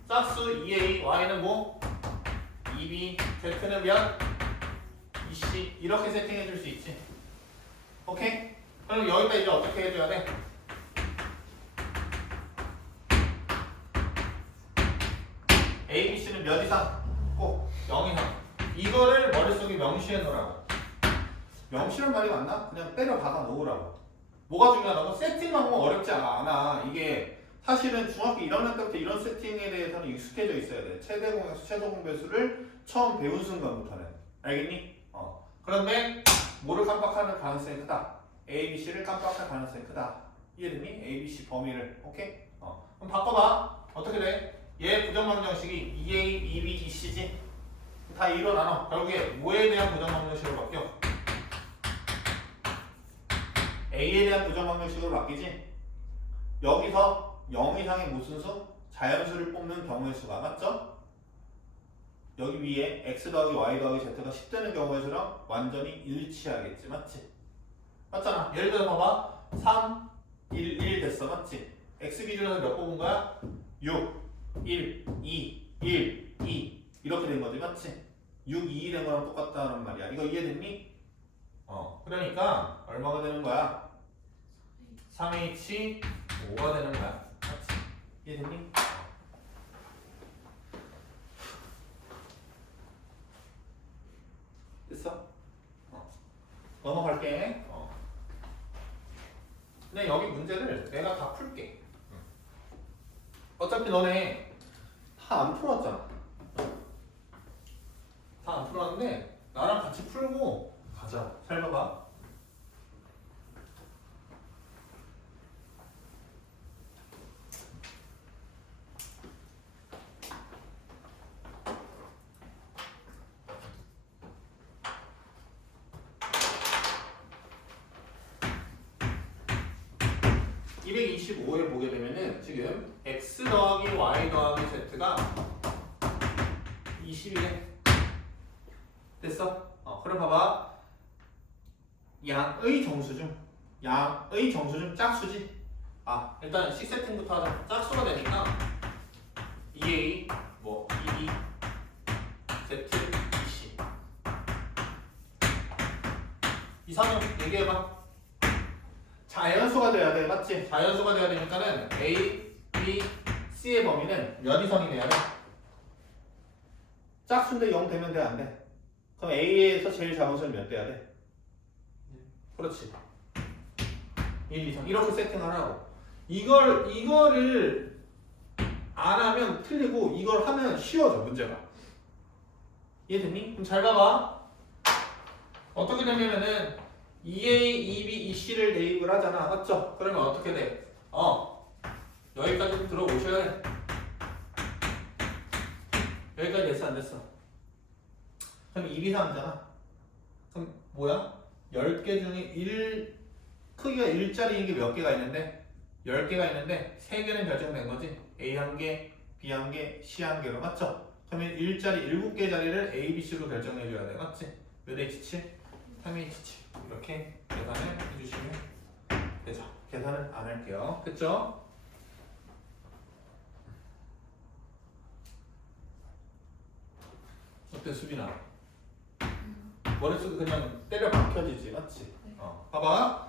짝수 2a, y는 뭐? 2b, z는 몇? 2c. 이렇게 세팅해줄 수 있지. 오케이? 그럼 여기다 이제 어떻게 해줘야 돼? A, B, C는 몇 이상? 꼭 0 이상. 이거를 머릿속에 명시해 놓으라고. 명시란 말이 맞나? 그냥 때려 박아 놓으라고. 뭐가 중요하다고? 세팅 방법 어렵지 않아. 이게 사실은 중학교 1학년 때부터 이런 세팅에 대해서는 익숙해져 있어야 돼. 최대 공약수, 최소 공배수를 처음 배운 순간부터는. 알겠니? 그런데 뭐를 깜빡하는 가능성이 크다. A, B, C를 깜빡할 가능성이 크다. 이해됐니? A, B, C 범위를. 오케이? 그럼 바꿔봐. 어떻게 돼? 얘 부정방정식이 2A, 2B, 2C지? 다 2로 나눠. 결국에 뭐에 대한 부정방정식으로 바뀌어? A에 대한 부정방정식으로 바뀌지? 여기서 0 이상의 무슨 수? 자연수를 뽑는 경우의 수가. 맞죠? 여기 위에 x 더하기 y 더하기 z가 10 되는 경우의 수랑 완전히 일치하겠지. 맞지? 맞잖아. 예를 들어 봐봐. 3, 1 됐어. 맞지? x 기준에서 몇 뽑은 거야? 6, 1, 2, 1, 2 이렇게 된 거지. 맞지? 6, 2 된 거랑 똑같다는 말이야. 이거 이해됐니? 그러니까 얼마가 되는 거야? 3h 5가 되는 거야. 맞지? 이해됐니? 됐어? 넘어갈게. 근데 여기 문제를 내가 다 풀게. 어차피 너네 다 안 풀었잖아. 다 안 풀었는데 나랑 같이 풀고 가자. 잘 봐봐. (225에) 보게 되면은 지금 x 더하기 y 더하기 z가 20이래. 됐어? 그럼 봐봐. 양의 정수중 짝수지. 일단 식 세팅부터 하자. 짝수가 되니까 2a 뭐 2b z 2c 이상형 얘기해봐. 자연수가 돼야 돼. 맞지? 자연수가 돼야 되니까는 A, B, C의 범위는 몇 이상이 돼야 돼? 짝수인데 0 되면 돼? 안 돼? 그럼 A에서 제일 작은 수는 몇 돼야 돼? 그렇지. 1 이상. 이렇게 세팅하라고. 이거를 안 하면 틀리고 이걸 하면 쉬워져 문제가. 이해됐니? 그럼 잘 봐봐. 어떻게 되냐면은 2A, 2B, 2C를 대입을 하잖아. 맞죠? 그러면 어떻게 돼? 여기까지 들어오셔야 돼. 여기까지 됐어 안 됐어? 그럼 2, 3잖아. 그럼 뭐야? 10개 중에 크기가 1짜리인 게 몇 개가 있는데? 10개가 있는데 3개는 결정된 거지. A 1개, B 1개, C 1개로. 맞죠? 그러면 일자리 7개 자리를 A, B, C로 결정해 줘야 돼. 맞지? 몇 H7? 3H7 이렇게 계산을 해주시면 되죠. 계산은 안 할게요. 그쵸? 어때 수빈아? 머릿속에 그냥 때려 박혀지지 맞지? 네. 봐봐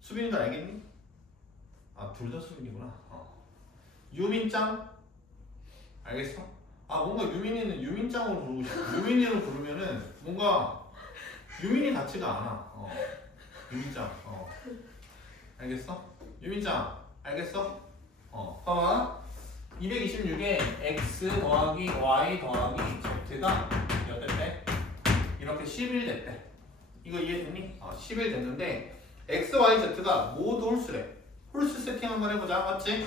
수빈이가 알겠니? 아 둘 다 수빈이구나. 유민짱 알겠어? 아 뭔가 유민이는 유민짱으로 부르고 싶어. 유민이로 부르면은 뭔가 유민이 같지가 않아. 유민짱. 알겠어? 유민짱 알겠어? 봐봐 226에 x 더하기 y 더하기 z가 몇 됐대? 이렇게 11 됐대. 이거 이해됐니? 11 됐는데 x, y, z가 모두 홀수래. 홀수 세팅 한번 해보자. 맞지?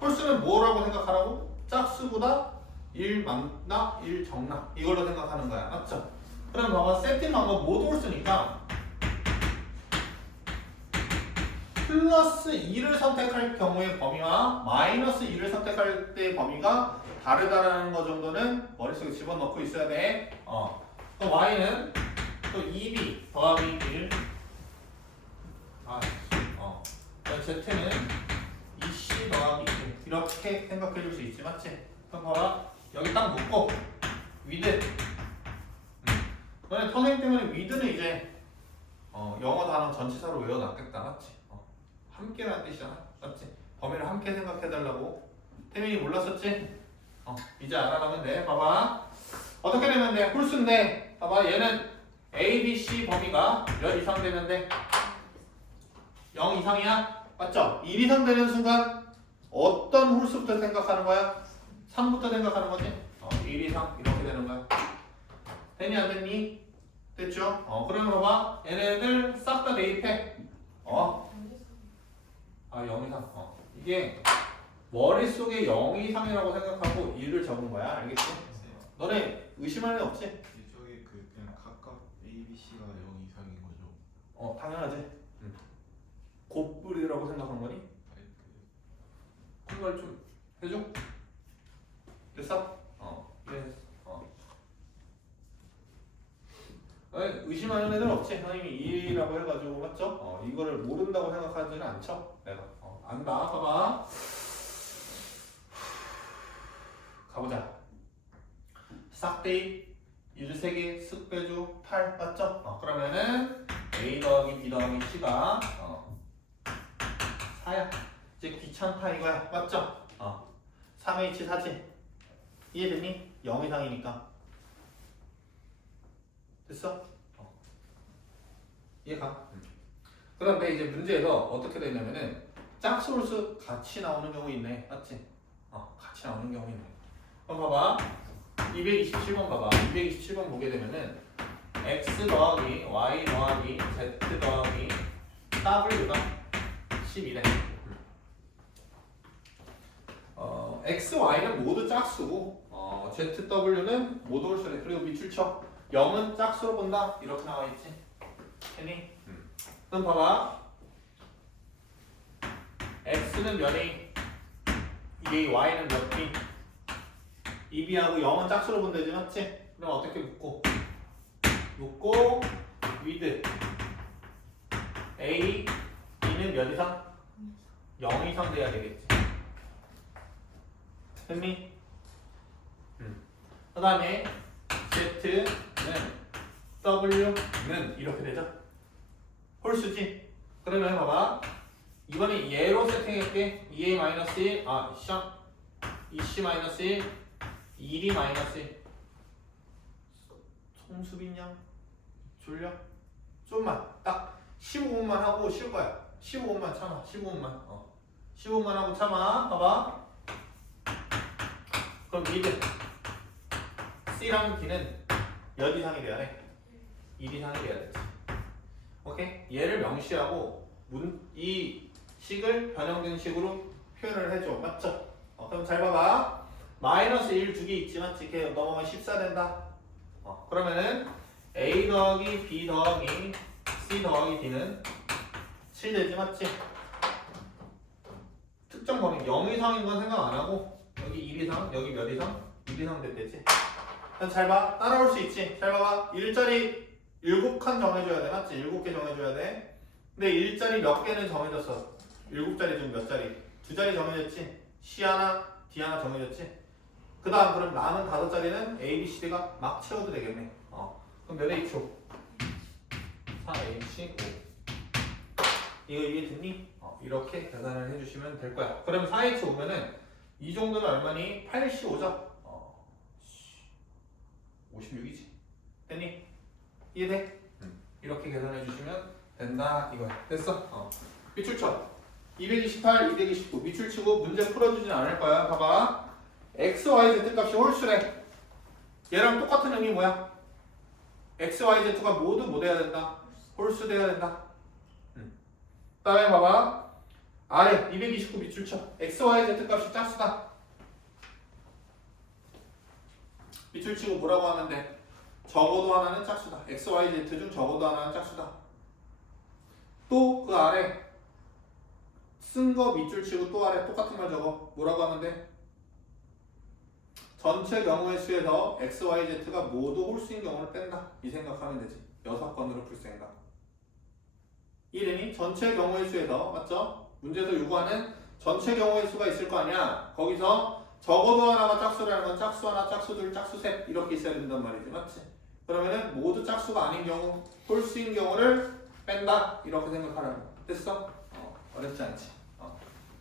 홀수는 뭐라고 생각하라고? 짝수보다 1 많나 1 적나 이걸로 생각하는 거야. 맞죠? 그럼 봐봐 세팅 방법 모두 홀수니까 플러스 2를 선택할 경우의 범위와 마이너스 2를 선택할 때의 범위가 다르다라는 거 정도는 머릿속에 집어넣고 있어야 돼. 또 y는 또 2b 더하기 1 z는 2c 더하기 1 이렇게 생각해 줄 수 있지. 맞지? 그럼 봐봐 여기 딱 놓고 위드 너네 선생님 때문에 위드는 이제 영어 단어 전치사로 외워놨겠다. 맞지? 함께라는 뜻이잖아. 맞지? 범위를 함께 생각해달라고 태민이 몰랐었지? 이제 알아가면 돼. 봐봐 어떻게 되면 돼? 홀수인데 봐봐 얘는 A, B, C 범위가 몇 이상 되면 돼? 0 이상이야? 맞죠? 1 이상 되는 순간 어떤 홀수부터 생각하는 거야? 3부터 생각하는 거지? 1 이상 이렇게 되는 거야. 됐니 안 됐니? 됐죠? 그러면 봐봐 얘네들 싹 다 대입해. 0 이상. 이게 머릿속에 0 이상이라고 생각하고 1을 적은 거야. 알겠지? 너네 의심할 일 없지? 저기 그냥 각각 A, B, C가 0 이상인 거죠. 당연하지. 곱불이라고 생각한 거니? 아니 그걸 좀 해줘. 됐어? 그래. 의심하는 애들 없지? 선생님이 2라고 해가지고 맞죠? 이거를 모른다고 생각하지는 않죠? 내가 안다. 봐봐 가보자. 싹 대입 1, 3개 쓱 빼줘 8 맞죠? 그러면은 A 더하기 B 더하기 C가 4야. 이제 귀찮다 이거야. 맞죠? 3H 4지. 이해됐니? 0 이상이니까. 됐어? 이해가? 그런데 이제 문제에서 어떻게 되냐면은 짝수 홀수 같이 나오는 경우 있네. 맞지? 같이 나오는 경우 있네. 그럼 봐봐 227번 봐봐. 227번 보게 되면은 x 더하기 y 더하기 z 더하기 w가 12래. x, y는 모두 짝수고 z, w는 모두 홀수래. 그리고 밑줄 쳐. 0은 짝수로 본다. 이렇게 나와 있지. 했니? 그럼 봐봐. x는 몇 a? 2a, y는 몇 b? 2b하고 0은 짝수로 본다지. 맞지? 그럼 어떻게 묶고? with a, b는 몇 이상? 0 이상 돼야 되겠지. 됐니? 그 다음에 z는 w는 이렇게 되죠. 홀수지. 그러면 봐봐 이번에 얘로 세팅할게. 2a-1 2c-1 2d-1 송수빈 양 졸려? 좀만 딱 15분만 하고 쉴 거야. 15분만 참아. 15분만 15분만 하고 참아. 봐봐 그럼 미드 C랑 D는 몇 이상이 돼야 돼? 1 이상이 돼야 되지. 오케이? 얘를 명시하고 이 식을 변형된 식으로 표현을 해줘. 맞죠? 그럼 잘 봐봐. 마이너스 1 두 개 있지. 맞지? 이렇게 넘어가면 14 된다. 그러면은 A 더하기 B 더하기 C 더하기 D는 7 되지. 맞지? 특정 범위 0 이상인 건 생각 안 하고 여기 1 이상, 여기 몇 이상? 1, 2상 됐지? 잘 봐. 따라올 수 있지? 잘 봐봐. 일자리 7칸 정해줘야 돼. 맞지? 7개 정해줘야 돼. 근데 일자리 몇 개는 정해졌어? 7자리 중 몇 자리? 2자리 정해졌지? C 하나, D 하나 정해졌지? 그 다음 그럼 남은 5자리는 A, B, C, D가 막 채워도 되겠네. 그럼 몇 H5? 4H5. 이거 이해됐니? 이렇게 계산을 해주시면 될 거야. 그럼 4H5면은 이 정도는 얼마니? 85죠? 56이지. 됐니? 이해돼? 이렇게 계산해 주시면 된다 이거야. 됐어? 밑줄쳐. 228, 229 밑줄치고 문제 풀어주진 않을 거야. 봐봐. x, y, z 값이 홀수래. 얘랑 똑같은 의미 뭐야? x, y, z가 모두 뭐 돼야 된다? 홀수 돼야 된다. 다음에 봐봐. 아래 229 밑줄쳐. x, y, z 값이 짝수다. 밑줄치고 뭐라고 하면 돼? 적어도 하나는 짝수다. x, y, z 중 적어도 하나는 짝수다. 또 그 아래 쓴 거 밑줄치고 또 아래 똑같은 말 적어. 뭐라고 하면 돼? 전체 경우의 수에서 x, y, z가 모두 홀수인 경우를 뺀다. 이 생각하면 되지. 6번으로 풀 생각. 이름이 전체 경우의 수에서 맞죠? 문제에서 요구하는 전체 경우의 수가 있을 거 아니야. 거기서 적어도 하나가 짝수라는 건 짝수 하나, 짝수 둘, 짝수 셋 이렇게 있어야 된단 말이지. 맞지? 그러면은 모두 짝수가 아닌 경우, 홀수인 경우를 뺀다. 이렇게 생각하라는 거. 됐어? 어렵지 않지?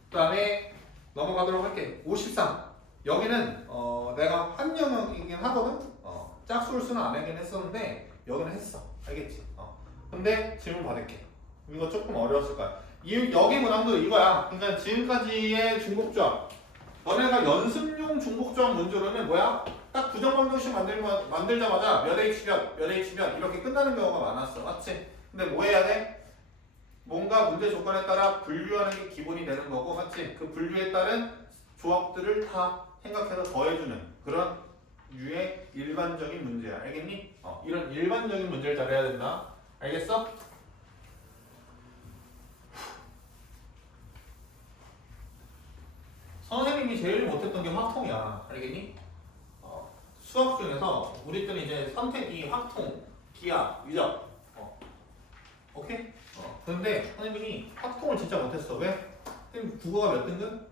그 다음에 넘어가도록 할게. 53. 여기는 내가 한 영역이긴 하거든? 짝수 홀수는 안 하긴 했었는데 여기는 했어. 알겠지? 근데 질문 받을게. 이거 조금 어려웠을 거야. 여기 문항도 이거야. 그러니까 지금까지의 중복조합. 너네가 연습용 중복조합 문제로는 뭐야? 딱 부정방정식 만들자마자 몇 H몇 이렇게 끝나는 경우가 많았어. 맞지? 근데 뭐 해야 돼? 뭔가 문제 조건에 따라 분류하는 게 기본이 되는 거고, 맞지? 그 분류에 따른 조합들을 다 생각해서 더해주는 그런 류의 일반적인 문제야. 알겠니? 이런 일반적인 문제를 잘해야 된다. 알겠어? 선생님이 제일 못했던 게 확통이야. 알겠니? 수학 중에서 우리 때는 이제 선택이 확통, 기하, 유적. 오케이? 그런데 선생님이 확통을 진짜 못했어. 왜? 선생님 국어가 몇 등급?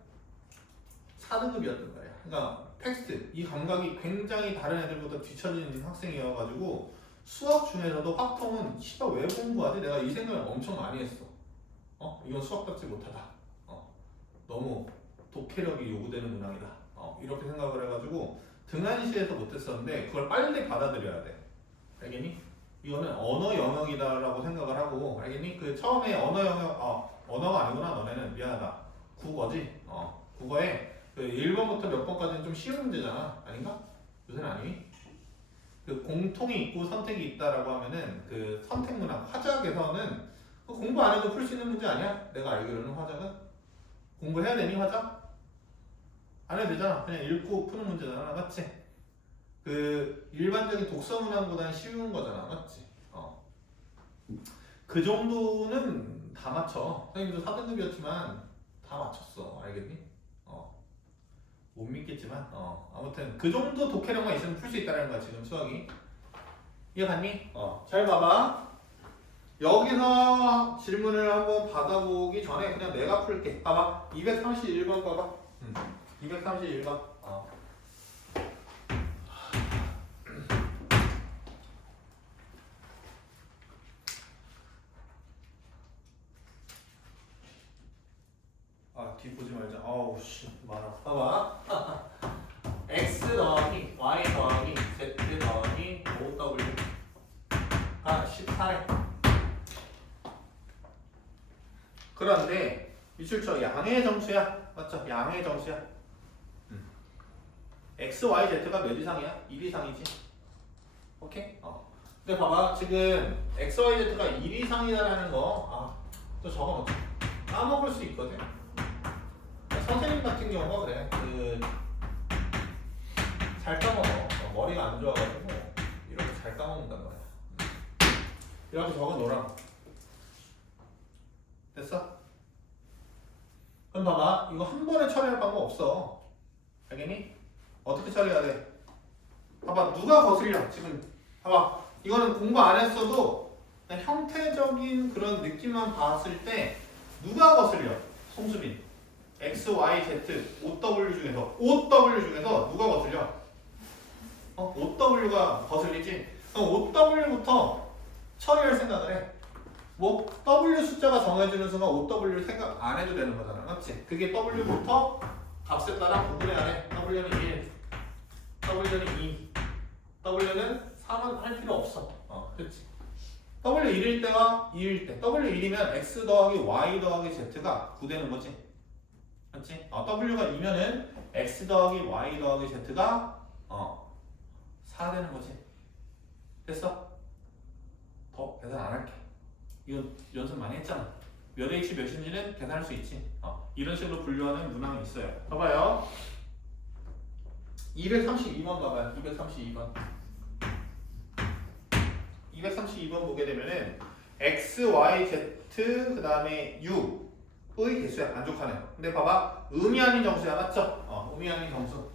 4등급이었단 말이야. 그러니까 텍스트, 이 감각이 굉장히 다른 애들보다 뒤처지는 학생이어가지고 수학 중에서도 확통은 씨발 왜 공부하지? 내가 이 생각을 엄청 많이 했어. 이건 수학답지 못하다. 너무 독해력이 요구되는 문항이다. 이렇게 생각을 해가지고 등한시에서 못했었는데 그걸 빨리 받아들여야 돼. 알겠니? 이거는 언어 영역이다라고 생각을 하고, 알겠니? 그 처음에 언어 영역, 언어가 아니구나. 너네는 미안하다. 국어지. 국어에 그 1번부터 몇 번까지는 좀 쉬운 문제잖아. 아닌가? 요새는 아니니? 그 공통이 있고 선택이 있다라고 하면은 그 선택 문항 화작에서는 그 공부 안 해도 풀 수 있는 문제 아니야? 내가 알기로는 화작은 공부해야 되니 화작? 안 해도 되잖아. 그냥 읽고 푸는 문제잖아. 맞지? 그 일반적인 독서 문항보다는 쉬운 거잖아. 맞지? 그 정도는 다 맞춰. 선생님도 4등급이었지만 다 맞췄어. 알겠니? 못 믿겠지만 아무튼 그 정도 독해력만 있으면 풀 수 있다는 거야. 지금 수학이. 이해갔니? 잘 봐봐. 여기서 질문을 한번 받아보기 전에 그냥 내가 풀게. 봐봐. 231번 봐봐. 231번. 뒤 보지 말자. 아우 씨 많아. 봐봐. x 더하기 y 더하기 z 더하기 5w가 14래. 그런데 밑줄쳐 양의 정수야. 맞죠? 양의 정수야. x, y, z가 몇 이상이야? 1 이상이지. 오케이? 근데 봐봐. 지금 x, y, z가 1 이상이다라는 거 또 적어놓자. 까먹을 수 있거든. 선생님 같은 경우가 그래. 잘 까먹어. 머리가 안 좋아가지고 이렇게 잘 까먹는단 말이야. 이렇게 적어놓으라. 됐어? 그럼 봐봐. 이거 한 번에 처리할 방법 없어. 알겠니? 어떻게 처리해야 돼? 봐봐, 누가 거슬려? 지금 봐봐, 이거는 공부 안 했어도 그냥 형태적인 그런 느낌만 봤을 때 누가 거슬려? 송수빈. X, Y, Z, OW 중에서 누가 거슬려? OW가 거슬리지? 그럼 OW부터 처리할 생각을 해. 뭐 W 숫자가 정해지는 순간 OW 생각 안 해도 되는 거잖아, 맞지? 그게 W부터 값에 따라 구분해야 해. W는 1, W는 2, W는 3은 할 필요 없어. 그렇지. W 1일 때와 2일 때, W 1이면 X 더하기 Y 더하기 Z가 9되는 거지. 맞지? W가 2면은 X 더하기 Y 더하기 Z가 4 되는 거지. 됐어? 더 계산 안 할게. 이거 연습 많이 했잖아. 몇 H 몇인지는 계산할 수 있지. 이런 식으로 분류하는 문항이 있어요. 봐봐요. 232번 봐봐요. 232번. 232번 보게 되면은 X, Y, Z 그 다음에 U의 개수야. 만족하는. 근데 봐봐. 의미 아닌 정수야. 맞죠? 의미 아닌 정수.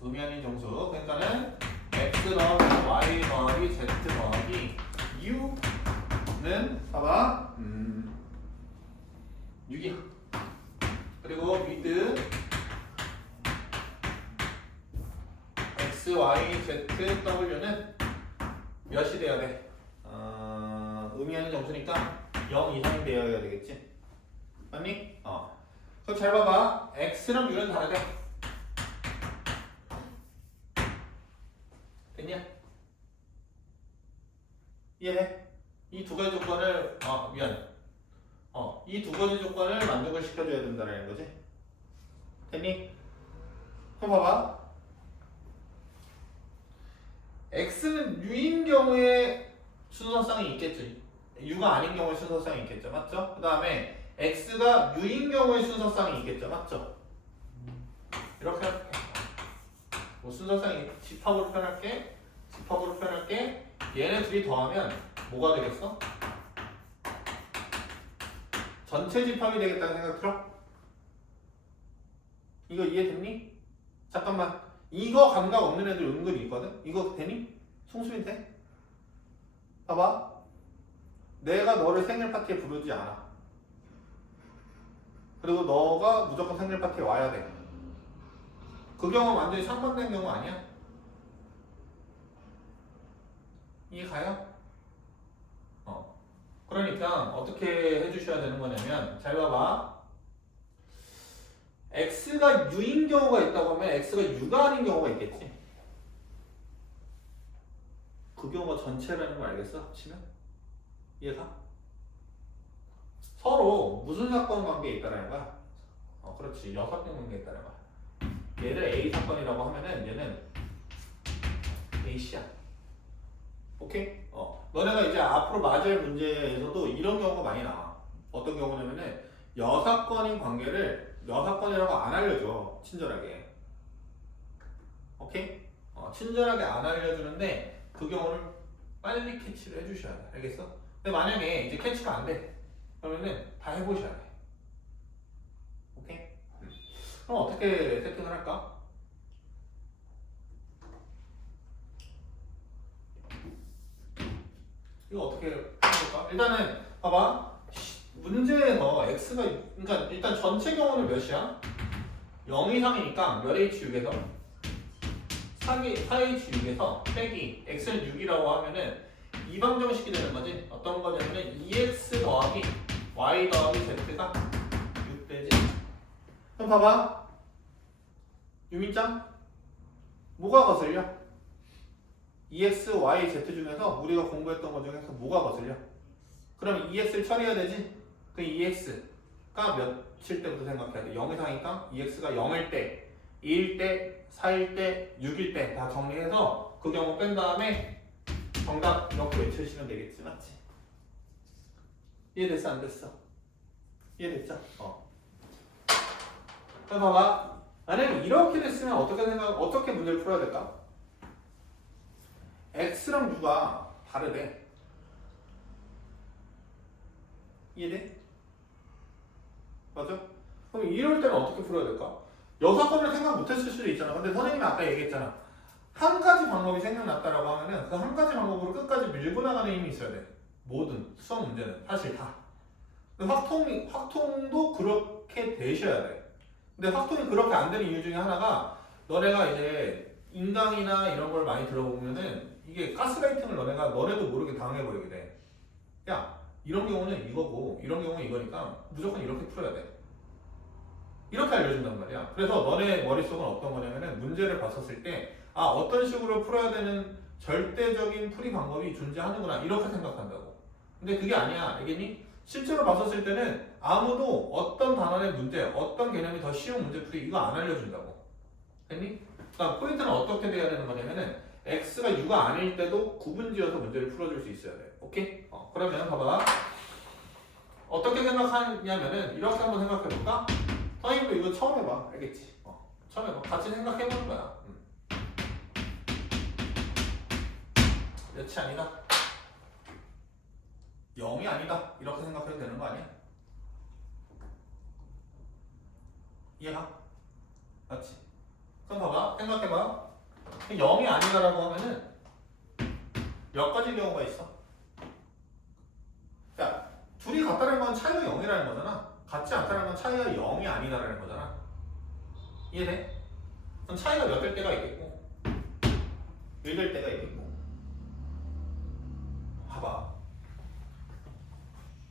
의미 아닌 정수. 그러니까는 X 더하기 Y 더하기 Z 더하기 U는 봐봐. 6이야. 그리고 with X, Y, Z, W는 몇이 돼야 돼? 의미하는 점수니까 0 이상이 되어야 되겠지? 맞니? 그럼 잘 봐봐. X랑 U는 다르대. 됐냐? 이해해? 이 두 가지 조건을 이 두 가지 조건을 만족을 시켜줘야 된다는 거지. 됐니? 그럼 봐봐. X는 U인 경우에 순서상이 있겠죠. U가 아닌 경우에 순서상이 있겠죠. 맞죠? 그 다음에 X가 U인 경우에 순서상이 있겠죠. 맞죠? 이렇게 할게. 뭐 순서상이 집합으로 표현할게. 집합으로 표현할게. 얘네 둘이 더하면 뭐가 되겠어? 전체 집합이 되겠다는 생각 들어? 이거 이해됐니? 잠깐만. 이거 감각 없는 애들 은근히 있거든? 이거 되니? 송수빈 돼? 봐봐. 내가 너를 생일 파티에 부르지 않아. 그리고 너가 무조건 생일 파티에 와야 돼. 그 경우 완전히 상반된 경우 아니야? 이해 가요? 그러니까 어떻게 해주셔야 되는 거냐면 잘 봐봐. X가 U인 경우가 있다고 하면 X가 U가 아닌 경우가 있겠지. 그 경우가 전체라는 거 알겠어? 합치면? 이해가? 서로 무슨 사건 관계에 있다는 거야? 그렇지. 여사건 관계에 있다는 거야. 얘를 A 사건이라고 하면은 얘는 A씨야. 오케이? 너네가 이제 앞으로 맞을 문제에서도 이런 경우가 많이 나와. 어떤 경우냐면은 여사건인 관계를 여사건이라고 안 알려줘. 친절하게. 오케이? 친절하게 안 알려주는데 그 경우를 빨리 캐치를 해주셔야 돼. 알겠어? 근데 만약에 이제 캐치가 안 돼. 그러면은 다 해보셔야 돼. 오케이? 그럼 어떻게 세팅을 할까? 이거 어떻게 해볼까? 일단은 봐봐. 문제에서 x가 그러니까 일단 전체 경우는 몇이야? 0 이상이니까 몇 h6에서 4h6에서 빼기 x는 6이라고 하면은 이방정식이 되는 거지. 어떤 거냐면 2x 더하기 y 더하기 z가 6 되지. 그럼 봐봐. 유민짱 뭐가 거슬려? EX, Y, Z 중에서 우리가 공부했던 것 중에서 뭐가 거슬려? 그럼 EX를 처리해야 되지? 그 EX가 몇일 때부터 생각해야 돼? 0 이상이니까 EX가 0일 때, 2일 때, 4일 때, 6일 때 다 정리해서 그 경우 뺀 다음에 정답 이렇게 외쳐주시면 되겠지, 맞지? 이해됐어, 안 됐어? 이해됐죠? 그럼 봐봐. 만약에 이렇게 됐으면 어떻게 문제를 풀어야 될까? X랑 U가 다르대. 이해돼? 맞아? 그럼 이럴 때는 어떻게 풀어야 될까? 여사건을 생각 못했을 수도 있잖아. 근데 선생님이 아까 얘기했잖아. 한 가지 방법이 생각났다라고 하면은 그 한 가지 방법으로 끝까지 밀고 나가는 힘이 있어야 돼. 모든 수학 문제는 사실 다. 근데 확통도 그렇게 되셔야 돼. 근데 확통이 그렇게 안 되는 이유 중에 하나가 너네가 이제 인강이나 이런 걸 많이 들어보면은 이게 가스라이팅을 너네도 모르게 당해버리게 돼. 야, 이런 경우는 이거고 이런 경우는 이거니까 무조건 이렇게 풀어야 돼. 이렇게 알려준단 말이야. 그래서 너네 머릿속은 어떤 거냐면은 문제를 봤었을 때 아, 어떤 식으로 풀어야 되는 절대적인 풀이 방법이 존재하는구나 이렇게 생각한다고. 근데 그게 아니야. 알겠니? 실제로 봤었을 때는 아무도 어떤 단원의 문제, 어떤 개념이 더 쉬운 문제 풀이 이거 안 알려준다고. 됐니? 그러니까 포인트는 어떻게 돼야 되는 거냐면은 x가 u가 아닐 때도 구분지어서 문제를 풀어줄 수 있어야 돼. 오케이? 그러면 봐봐. 어떻게 생각하냐면은 이렇게 한번 생각해볼까? 선생님도 이거 처음 해봐. 알겠지? 처음 해봐. 같이 생각해보는 거야. 몇이 아니다. 0이 아니다. 이렇게 생각해도 되는 거 아니야? 이해가? 맞지? 그럼 봐봐. 생각해봐. 0이 아니다라고 하면은 몇 가지 경우가 있어? 자, 둘이 같다는 건 차이가 0이라는 거잖아. 같지 않다는 건 차이가 0이 아니다라는 거잖아. 이해돼? 그럼 차이가 몇 될 때가 있겠고 1될 때가 있겠고. 봐봐.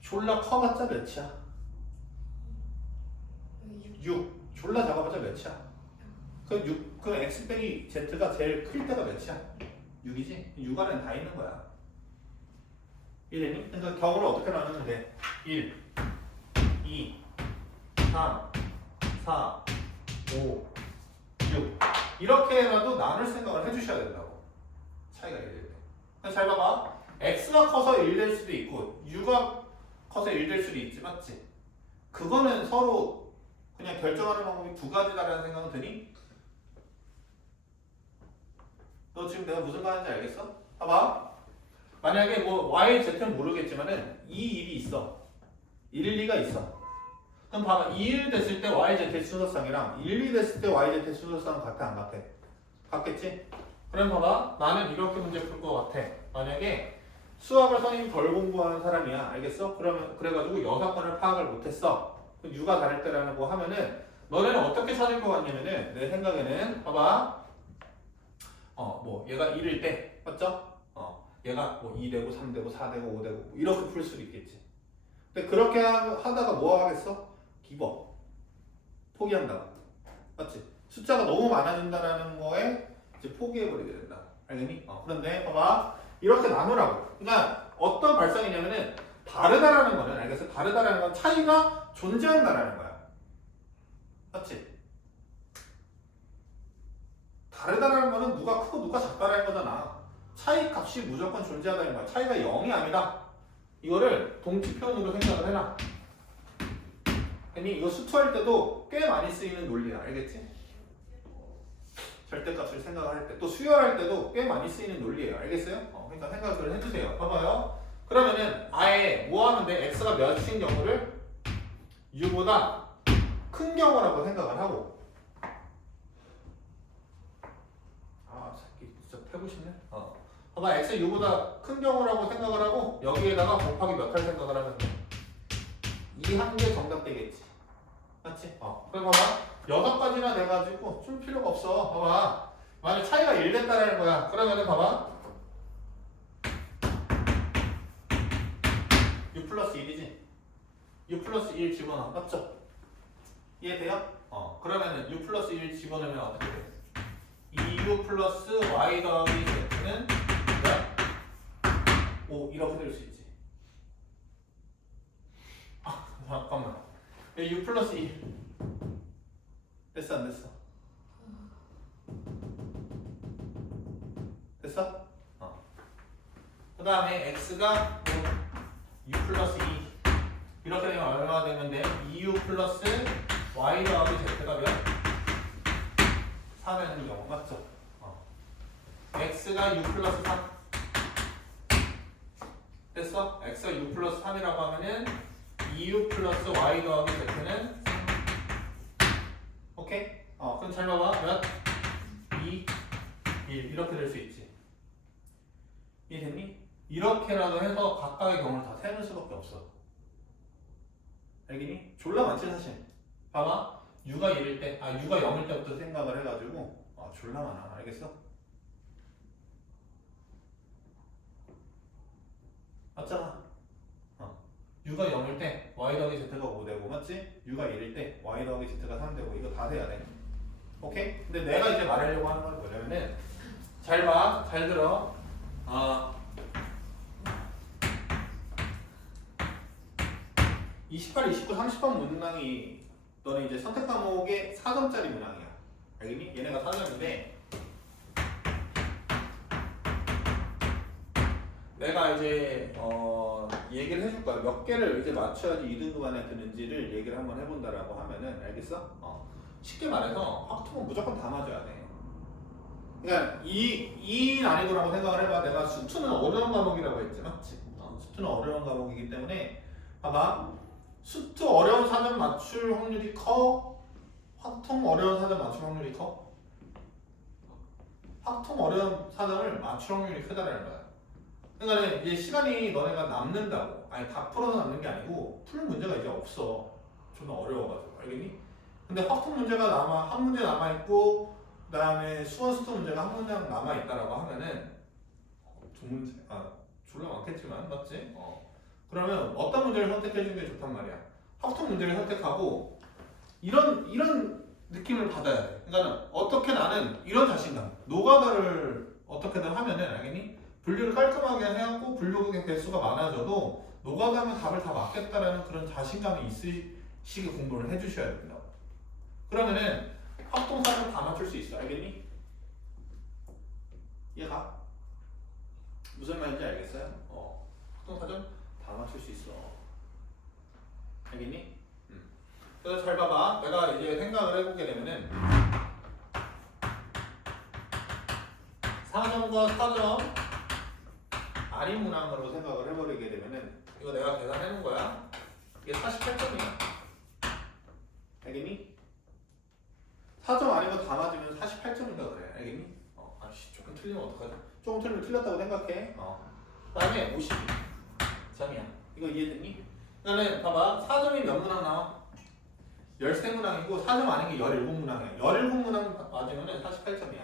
졸라 커봤자 몇이야? 6. 졸라 작아봤자 몇이야? 그 x 빼기 z가 제일 클 때가 몇이야? 6이지? 6 안에는 다 있는 거야. 이해되니? 그러니까 경우를 어떻게 나누면 돼? 1, 2, 3, 4, 5, 6 이렇게라도 나눌 생각을 해주셔야 된다고. 차이가 1될 때. 잘 봐봐. x가 커서 1 될 수도 있고 u가 커서 1 될 수도 있지. 맞지? 그거는 서로 그냥 결정하는 방법이 두 가지다라는 생각은 드니? 너 지금 내가 무슨 말인지 알겠어? 봐봐. 만약에 뭐 y, z는 모르겠지만은 이 일이 있어. 1, 2가 있어. 그럼 봐봐. 2, 1 됐을 때 y, z 순서상이랑 1, 2 됐을 때 y, z 순서상 같아 안 같아? 같겠지? 그럼 봐봐. 나는 이렇게 문제 풀 것 같아. 만약에 수학을 선생님이 덜 공부하는 사람이야. 알겠어? 그러면 그래가지고 여사건을 파악을 못했어. 유가 다를 때라는 거 하면은 너네는 어떻게 찾을 것 같냐면은 내 생각에는 봐봐. 뭐 얘가 1일 때 맞죠? 얘가 뭐 2되고 3되고 4되고 5되고 이렇게 풀 수도 있겠지. 근데 그렇게 하다가 뭐 하겠어? 기버. 포기한다. 맞지? 숫자가 너무 많아진다라는 거에 이제 포기해버리게 된다. 알겠니? 그런데 봐봐. 이렇게 나누라고. 그러니까 어떤 발상이냐면은 다르다라는 거는 알겠어? 다르다라는 건 차이가 존재한다라는 거야. 맞지? 다르다라는 거는 누가 크고 누가 작다라는 거잖아. 차이 값이 무조건 존재하다는 거야. 차이가 0이 아니다. 이거를 동치 표현으로 생각을 해라. 아니 이거 수투할 때도 꽤 많이 쓰이는 논리야. 알겠지? 절대값을 생각할 때, 또 수열할 때도 꽤 많이 쓰이는 논리예요. 알겠어요? 그러니까 생각을 해주세요. 봐봐요. 그러면은 아예 뭐 하면 돼? x가 몇인 경우를 u보다 큰 경우라고 생각을 하고. 아, 새끼 진짜 패고 싶네. 봐봐, x u보다 큰 경우라고 생각을 하고 여기에다가 곱하기 몇 할 생각을 하면 돼? 이 한 개 정답 되겠지. 맞지? 그럼 봐봐. 6가지나 돼가지고 줄 필요가 없어. 봐봐. 만약 차이가 1 됐다라는 거야. 그러면은 봐봐. 6 플러스 1이지? 6 플러스 1 집어넣어. 맞죠? 이해돼요? 그러면은 6 플러스 1 집어넣으면 어떻게 돼? 2u 플러스 y 더하기 z는 5 이렇게 될 수 있지. 잠깐만. 6 플러스 1 됐어 안 됐어? 됐어? 그 다음에 x가 6 플러스 2 이렇게 되면 얼마나 되면 돼? 2u 플러스 y 더하기 z가 몇? 3의 경우 맞죠? x가 6 플러스 3 됐어? x가 6 플러스 3이라고 하면은 2u 플러스 y 더하기 z는 3 오케이? 그럼 잘 봐봐. 몇? 2, 1 이렇게 될 수 있지. 이해됐니? 이렇게라도 해서 각각의 경우를 다 세는 수밖에 없어. 알겠니? 졸라 많지 사실. 봐봐. U가 1일 때, U가 0일 때부터 생각을 해가지고 졸라 많아. 알겠어? 맞잖아. U가 0일 때 Y 더하기 Z가 5되고 맞지? U가 1일 때 Y 더하기 Z가 3되고 이거 다 돼야 돼. 오케이? 근데 내가 이제 말하려고 하는 건 뭐냐면은 잘 봐. 잘 들어. 28, 29, 30번 문항이 너는 이제 선택 과목의 4점짜리 문항이야. 알겠니? 얘네가 4점인데 내가 이제 얘기를 해줄 거야. 몇 개를 이제 맞춰야지 2등급 안에 드는지를 얘기를 한번 해본다라고 하면은 알겠어? 쉽게 말해서 확통은 무조건 다 맞아야 돼. 그러니까 이 난이도라고 생각을 해봐. 내가 수투는 어려운 과목이라고 했지, 맞지? 수투는 어려운 과목이기 때문에 봐봐. 수투 어려운 사전 맞출 확률이 커? 확통 어려운 사전 맞출 확률이 커? 확통 어려운 사전을 맞출 확률이 크다라는 거야. 그러니까 이제 시간이 너네가 남는다고. 아니 다 풀어서 남는 게 아니고 풀 문제가 이제 없어. 존나 어려워가지고. 알겠니? 근데 확통 문제가 한 문제 남아있고 그 다음에 수원 수투 문제가 한 문장 남아있다라고 하면은 두 문제, 졸라 많겠지만 맞지? 그러면 어떤 문제를 선택해주는 게 좋단 말이야. 확통 문제를 선택하고 이런 느낌을 받아야 돼. 그러니까 어떻게 나는 이런 자신감, 노가다를 어떻게든 하면은 알겠니? 분류를 깔끔하게 해갖고 분류의 개수가 많아져도 노가다면 답을 다 맞겠다라는 그런 자신감이 있으시게 공부를 해주셔야 된다고. 그러면은 확통사는 다 맞출 수 있어. 알겠니? 이해가? 무슨 말인지 알겠어요? 확통사전 다 맞출 수 있어. 알겠니? 그래서 잘 봐봐. 내가 이제 생각을 해보게 되면은 4점과 4점 아닌 문항으로 생각을 해버리게 되면은 이거 내가 계산해놓은 거야. 이게 48점이야. 알겠니? 4점 아닌 거 다 맞으면 48점인가 그래. 알겠니? 조금 틀리면 어떡하지? 조금 틀리면 틀렸다고 생각해. 그 다음에 52점이야. 이거 이해됐니? 그러니까 봐봐. 4점이 몇 문항 나와? 13문항이고 4점 아닌 게 17문항이야. 17문항 맞으면 48점이야.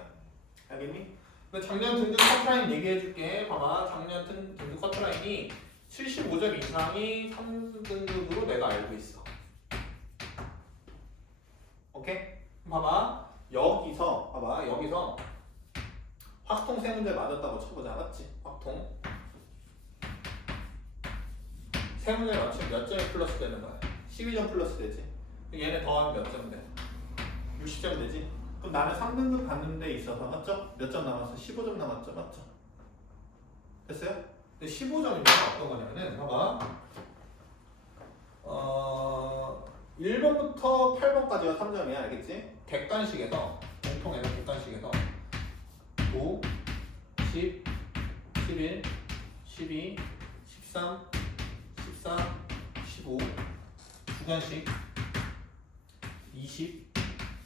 알겠니? 작년 등급 커트라인 얘기해줄게. 봐봐. 작년 등급 커트라인이 75점 이상이 3등급으로 내가 알고 있어. 오케이? 봐봐. 여기서 확통 3문제 맞았다고 쳐보자. 맞지? 확통 3문제 맞추면 몇 점이 플러스 되는 거야? 12점 플러스 되지. 얘네 더하면 몇 점 돼? 60점 되지? 그럼 나는 3등급 받는 데 있어서 맞죠? 몇 점 남았어? 15점 남았죠? 맞죠? 됐어요? 근데 15점이면 어떤 거냐면은 봐봐. 1번부터 8번까지가 3점이야. 알겠지? 객관식에서 공통에서 객관식에서 5, 10, 11, 12, 13, 14, 15 주관식 20,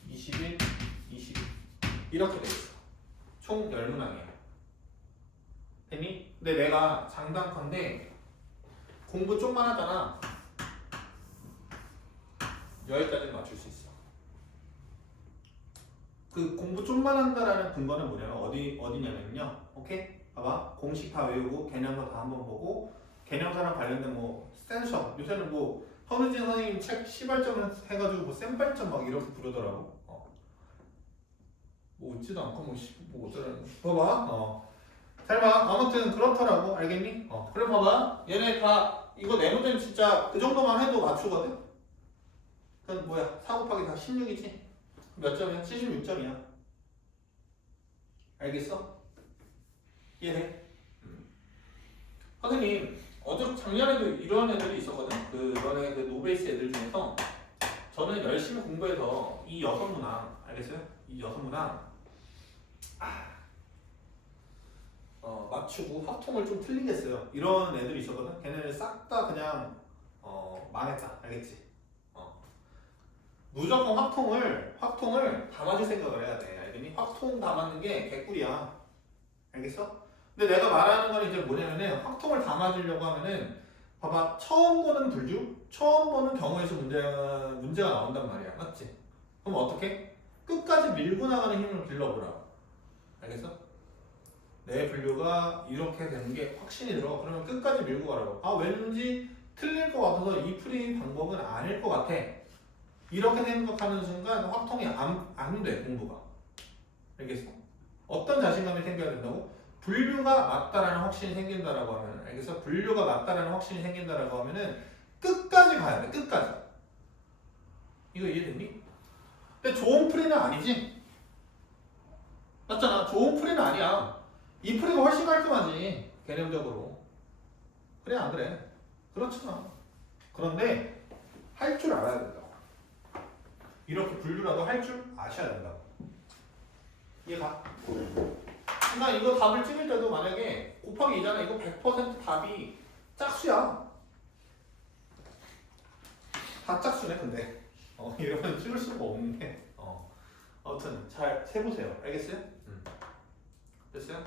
21, 22 이렇게 돼 있어. 총 10문항이야. 됐니? 근데 내가 장담컨대 공부 좀만 하잖아. 여기까지는 맞출 수 있어. 그 공부 좀만 한다라는 근거는 뭐냐면 어디냐면요. 오케이? 봐봐. 공식 다 외우고 개념서 다 한번 보고 개념서랑 관련된 뭐 센서 요새는 뭐 허느진 선생님 책 시발점을 해가지고 뭐 센발점 막 이렇게 부르더라고. 뭐 웃지도 않고 뭐 어쩌라는 봐봐. 잘 봐. 아무튼 그렇더라고. 알겠니? 그래 봐봐. 얘네 다 이거 네 문제는 진짜 그 정도만 해도 맞추거든. 그건 뭐야? 4 곱하기 4 16이지? 몇 점이야? 76점이야. 알겠어? 이해해? 선생님 작년에도 이런 애들이 있었거든. 그 너네 그 노베이스 애들 중에서 저는 열심히 공부해서 이 6문항 알겠어요? 이 6문항 맞추고 확통을 좀 틀리겠어요. 이런 애들이 있었거든. 걔네를 싹 다 그냥 망했다. 알겠지? 무조건 확통을 담아줄 생각을 해야 돼. 알겠니? 확통 담아는 게 개꿀이야. 알겠어? 근데 내가 말하는 건 이제 뭐냐면은 확통을 담아주려고 하면은 봐봐, 처음 보는 분류, 처음 보는 경우에서 문제가 나온단 말이야. 맞지? 그럼 어떻게? 끝까지 밀고 나가는 힘을 길러보라. 알겠어? 내 분류가 이렇게 되는 게 확신이 들어. 그러면 끝까지 밀고 가라고. 아, 왠지 틀릴 것 같아서 이 풀이 방법은 아닐 것 같아. 이렇게 생각하는 순간 확통이 안 돼, 공부가. 알겠어? 어떤 자신감이 생겨야 된다고? 분류가 맞다라는 확신이 생긴다라고 하면, 알겠어? 분류가 맞다라는 확신이 생긴다라고 하면은 끝까지 가야 돼, 끝까지. 이거 이해됐니? 근데 좋은 풀이는 아니지? 맞잖아, 좋은 풀이는 아니야. 이 풀이가 훨씬 깔끔하지, 개념적으로. 그래, 안 그래? 그렇잖아. 그런데 할 줄 알아야 된다고. 이렇게 분류라도 할 줄 아셔야 된다고. 이해가? 그러니까 이거 답을 찍을 때도 만약에 곱하기 2잖아. 이거 100% 답이 짝수야. 다 짝수네, 근데. 이러면 찍을 수가 없는데. 아무튼 잘 세보세요. 알겠어요? 됐어요?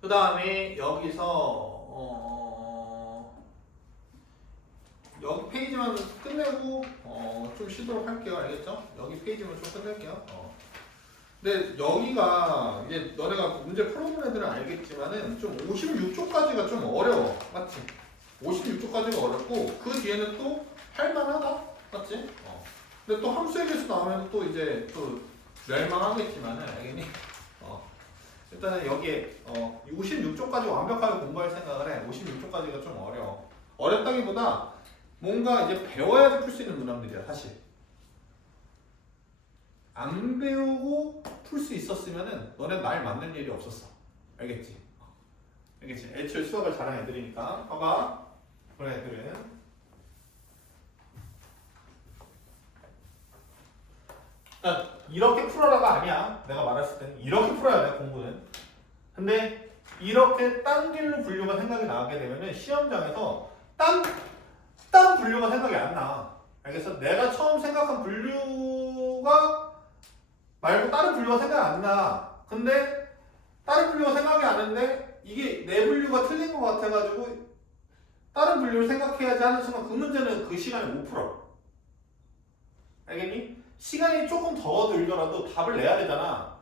그 다음에 여기서 여기 페이지만 끝내고 좀 쉬도록 할게요. 알겠죠? 여기 페이지만 좀 끝낼게요. 근데 여기가 이제 너네가 문제 풀어본 애들은 알겠지만은 좀 56쪽까지가 좀 어려워. 맞지? 56쪽까지가 어렵고 그 뒤에는 또 할만하다. 맞지? 근데 또 함수에 대해서 나오면 또 이제 또 멸망하겠지만은 알겠니? 일단은 여기에 56쪽까지 완벽하게 공부할 생각을 해. 56쪽까지가 좀 어려워. 어렵다기보다 뭔가 이제 배워야지 풀 수 있는 문항들이야, 사실. 안 배우고 풀 수 있었으면은 너네 날 맞는 일이 없었어. 알겠지? 알겠지? 애초에 수학을 잘하는 애들이니까. 봐봐. 그런 애들은. 이렇게 풀어라가 아니야. 내가 말했을 때 이렇게 풀어야 돼, 공부는. 근데 이렇게 딴 길로 분류가 생각이 나게 되면은 시험장에서 딴 분류가 생각이 안 나. 알겠어? 내가 처음 생각한 분류가 말고 다른 분류가 생각이 안 나. 근데 다른 분류가 생각이 안 나는데 이게 내 분류가 틀린 것 같아가지고 다른 분류를 생각해야지 하는 순간 그 문제는 그 시간에 못 풀어. 알겠니? 시간이 조금 더 들더라도 답을 내야 되잖아.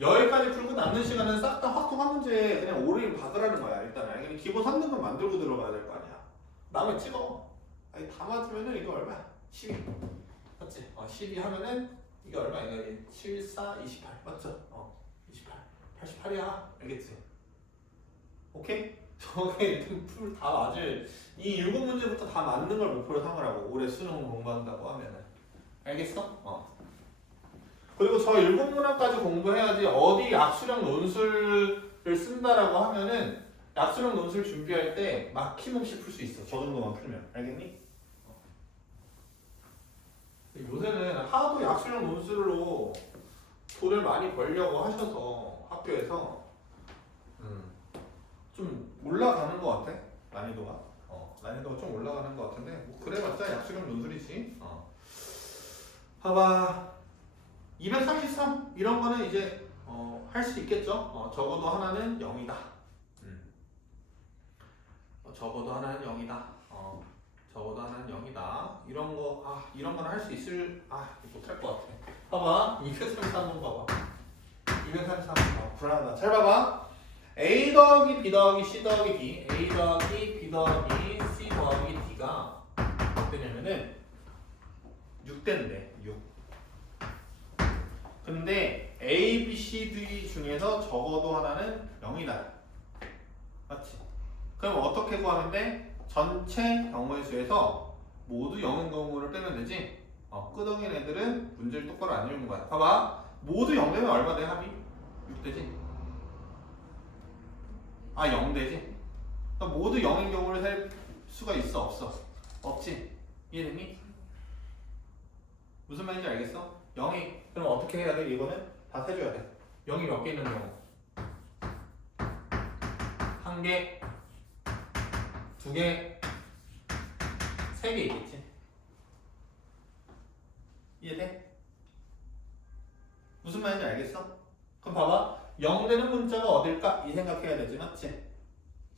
여기까지 풀고 남는 시간은 싹 다 확통 한 문제에 그냥 오류를 박으라는 거야. 일단 알겠니? 기본 3등급 만들고 들어가야 될 거 아니야. 남을 찍어. 아니 다 맞으면은 이거 얼마야? 12. 맞지? 12 하면은 이게 얼마? 이거 7, 4, 28. 맞죠? 28. 88이야. 알겠지? 오케이? 저게 일단 풀 다 맞을 이 7문제부터 다 맞는 걸 목표로 삼으라고. 올해 수능 공부한다고 하면은. 알겠어? 그리고 저 7문항까지 공부해야지 어디 약수령 논술을 쓴다라고 하면은 약수령 논술 준비할 때 막힘없이 풀 수 있어. 저 정도만 풀면. 알겠니? 요새는 하도 약수령 논술로 돈을 많이 벌려고 하셔서 학교에서 좀 올라가는 것 같아. 난이도가. 난이도가 좀 올라가는 것 같은데 뭐 그래봤자 약수령 논술이지. 봐봐. 233 이런 거는 이제 할 수 있겠죠. 적어도 하나는 0이다. 적어도 하나는 0이다. 적어도 하나는 0이다. 이런 거는 할 수 있을 못할 것 같아. 봐봐. 233 한번 봐봐. 233 불안하다. 잘 봐봐. A 더하기 B 더하기 C 더하기 D, A 더하기 B 더하기 C 더하기 D가 어떠냐면은 6대인데 6. 근데 A, B, C, D 중에서 적어도 하나는 0이다. 맞지? 그럼 어떻게 구하면 돼? 전체 경우의 수에서 모두 0인 경우를 빼면 되지? 끄덕인 애들은 문제를 똑바로 안 읽는 거야. 봐봐. 모두 0 되면 얼마 돼? 합이? 6 되지? 0 되지? 그러니까 모두 0인 경우를 셀 수가 있어? 없어? 없지? 이해됐니? 무슨 말인지 알겠어? 0이 그럼 어떻게 해야 돼? 이거는 다 세줘야 돼. 0이 몇 개 있는 경우? 1개, 2개, 3개 있겠지. 이해돼? 무슨 말인지 알겠어? 그럼 봐봐. 0 되는 문자가 어딜까? 이 생각해야 되지, 맞지?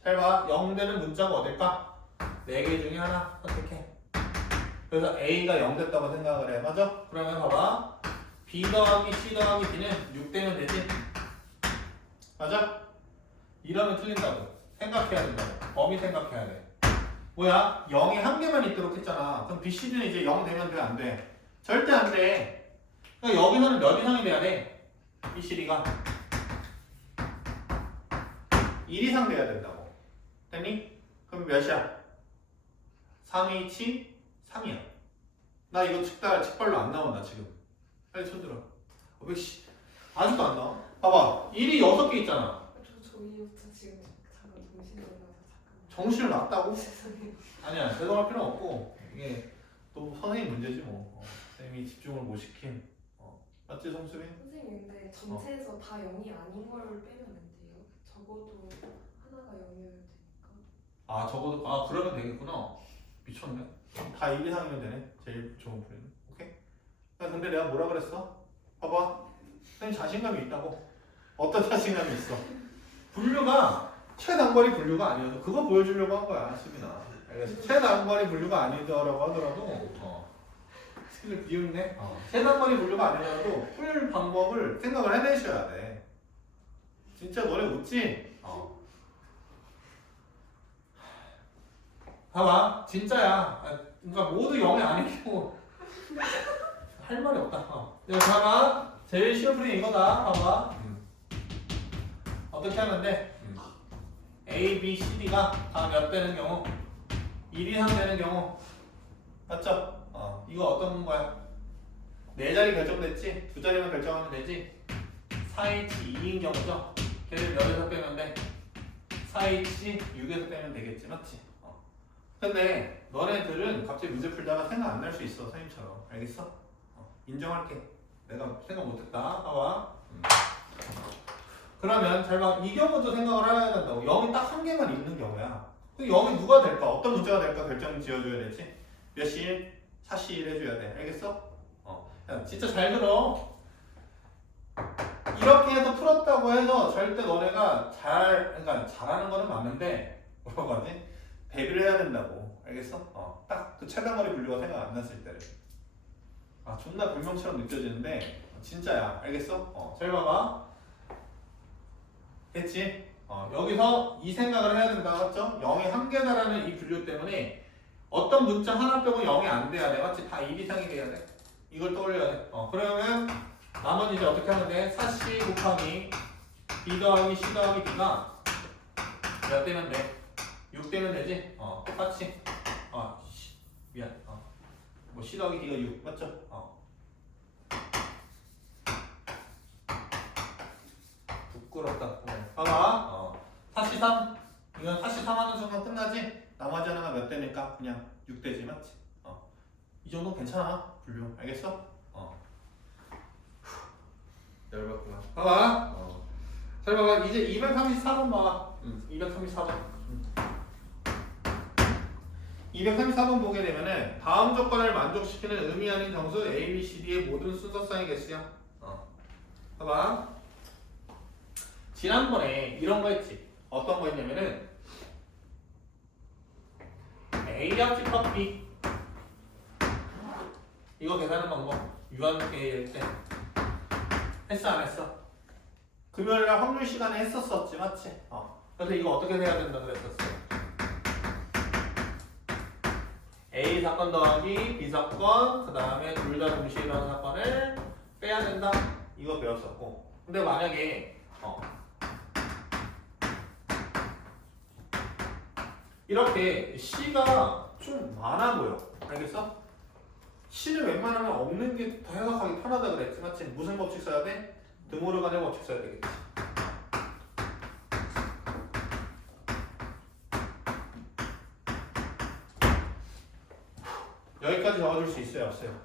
잘 봐. 0 되는 문자가 어딜까? 4개 중에 하나 선택해. 그래서 A가 0 됐다고 생각을 해. 맞아? 그러면 봐봐. B 더하기 C 더하기 D는 6 되면 되지? 맞아? 이러면 틀린다고. 생각해야 된다고. 범위 생각해야 돼. 뭐야? 0이 한 개만 있도록 했잖아. 그럼 B, C, D는 이제 0 되면 돼? 안 돼? 절대 안 돼. 그러니까 여기서는 몇 이상이 돼야 돼? B, C, D가 1 이상 돼야 된다고. 됐니? 그럼 몇이야? 3H 3이야. 나 이거 측발로 안 나온다 지금. 빨리 손들어. 왜 씨? 아직도 안 나와? 봐봐. 1이 6개 있잖아. 저 이후부터 지금 잠깐 정신이 나서 잠깐. 정신을 놨다고? 죄송해요. 아니야. 죄송할 필요 없고 이게 또 선생님 문제지 뭐. 선생님이 집중을 못 시킨. 맞지 성수빈? 선생님 근데 전체에서 다 0이 아닌 걸 빼면 안 돼요? 적어도 하나가 0이어야 되니까. 아 적어도 그러면 되겠구나. 미쳤네. 다 1 이상이면 되네. 제일 좋은 풀이는. 오케이? 야, 근데 내가 뭐라 그랬어? 봐봐. 선생님 자신감이 있다고. 어떤 자신감이 있어? 분류가 최단거리 분류가 아니어서 그거 보여주려고 한 거야, 수빈아. 알겠어? 최단거리 분류가 아니더라고 하더라도 스킬을 비웃네. 최단거리 분류가 아니더라도 풀 방법을 생각을 해내셔야 돼. 진짜 너네 웃지? 봐봐, 진짜야. 그러니까 모두 0이 아니고 할 말이 없다. 이거 봐봐, 제일 쉬운 풀이 이거다. 봐봐. 어떻게 하면 돼? A, B, C, D가 다 몇 되는 경우? 1 이상 되는 경우. 맞죠? 이거 어떤 거야? 4자리 결정됐지? 2자리만 결정하면 되지? 4H 2인 경우죠? 걔를 몇에서 빼면 돼? 4H 6에서 빼면 되겠지, 맞지? 근데 너네들은 갑자기 문제 풀다가 생각 안 날 수 있어, 선생님처럼. 알겠어? 인정할게. 내가 생각 못했다. 봐봐. 그러면 잘 봐. 이 경우도 생각을 해야 된다고. 0이 딱 한 개만 있는 경우야. 그럼 0이 누가 될까? 어떤 문제가 될까? 결정 지어줘야 되지? 몇 시 1? 4시 1 해줘야 돼. 알겠어? 야, 진짜 잘 들어. 이렇게 해서 풀었다고 해서 절대 너네가 그러니까 잘하는 거는 맞는데 뭐라고 하지? 대비를 해야 된다고. 알겠어? 딱 그 최단거리 분류가 생각 안 났을 때를. 존나 불명처럼 느껴지는데 진짜야. 알겠어? 잘 봐봐. 됐지? 여기서 이 생각을 해야 된다. 맞죠? 0이 한 개다라는 이 분류 때문에 어떤 문자 하나 빼고 0이 안 돼야 돼. 맞지? 다 1 이상이 돼야 돼. 이걸 떠올려야 돼. 그러면 나머지 이제 어떻게 하면 돼? 4C 곱하기 B 더하기 C 더하기 D가 몇 되면 돼? 6 되면 되지? 똑같이. 미안. 뭐 C 더하기 D가 6 맞죠? 부끄럽다. 봐봐. 4C 3. 이건 4C 3 하는 순간 끝나지? 나머지 하나가 몇 되니까 그냥 6 되지, 맞지? 이 정도 괜찮아. 분류. 알겠어? 열받구나. 봐봐. 잘 봐봐. 이제 234번 봐봐. 234번. 234번 보게 되면은 다음 조건을 만족시키는 의미 아닌 정수 A, B, C, D의 모든 순서상의 개수야. 봐봐. 지난번에 이런 거 했지. 어떤 거 했냐면은 A 합집합 B 이거 계산하는 방법 유한계 때 했어 안 했어? 금요일날 확률 시간에 했었었지, 맞지? 그래서 이거 어떻게 해야 된다 그랬었어? A 사건 더하기 B 사건 그 다음에 둘 다 동시에 일어나는 사건을 빼야 된다 이거 배웠었고. 근데 만약에 이렇게 C가 좀 많아 보여. 알겠어? C는 웬만하면 없는 게 더 해석하기 편하다 그랬지, 맞지? 무슨 법칙 써야 돼? 드모르간의 법칙 써야 되겠지. 여기까지 적어줄 수 있어요, 없어요?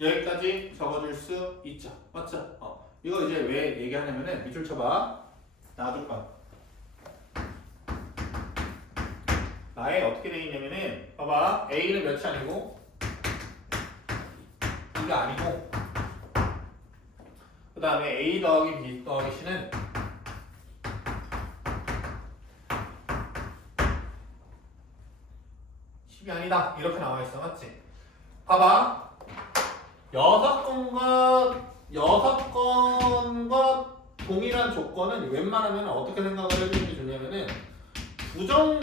여기까지 적어줄 수 있죠, 맞죠? 이거 이제 왜 얘기하냐면은 밑줄 쳐봐. 놔줄 거야. 아예 어떻게 돼 있냐면은 봐봐 A는 몇이 아니고 B가 아니고 그 다음에 A 더하기 B 더하기 C는 이 아니다 이렇게 나와 있어 맞지? 봐봐 6건과 동일한 조건은 웬만하면 어떻게 생각을 해주는 게 좋냐면은 부정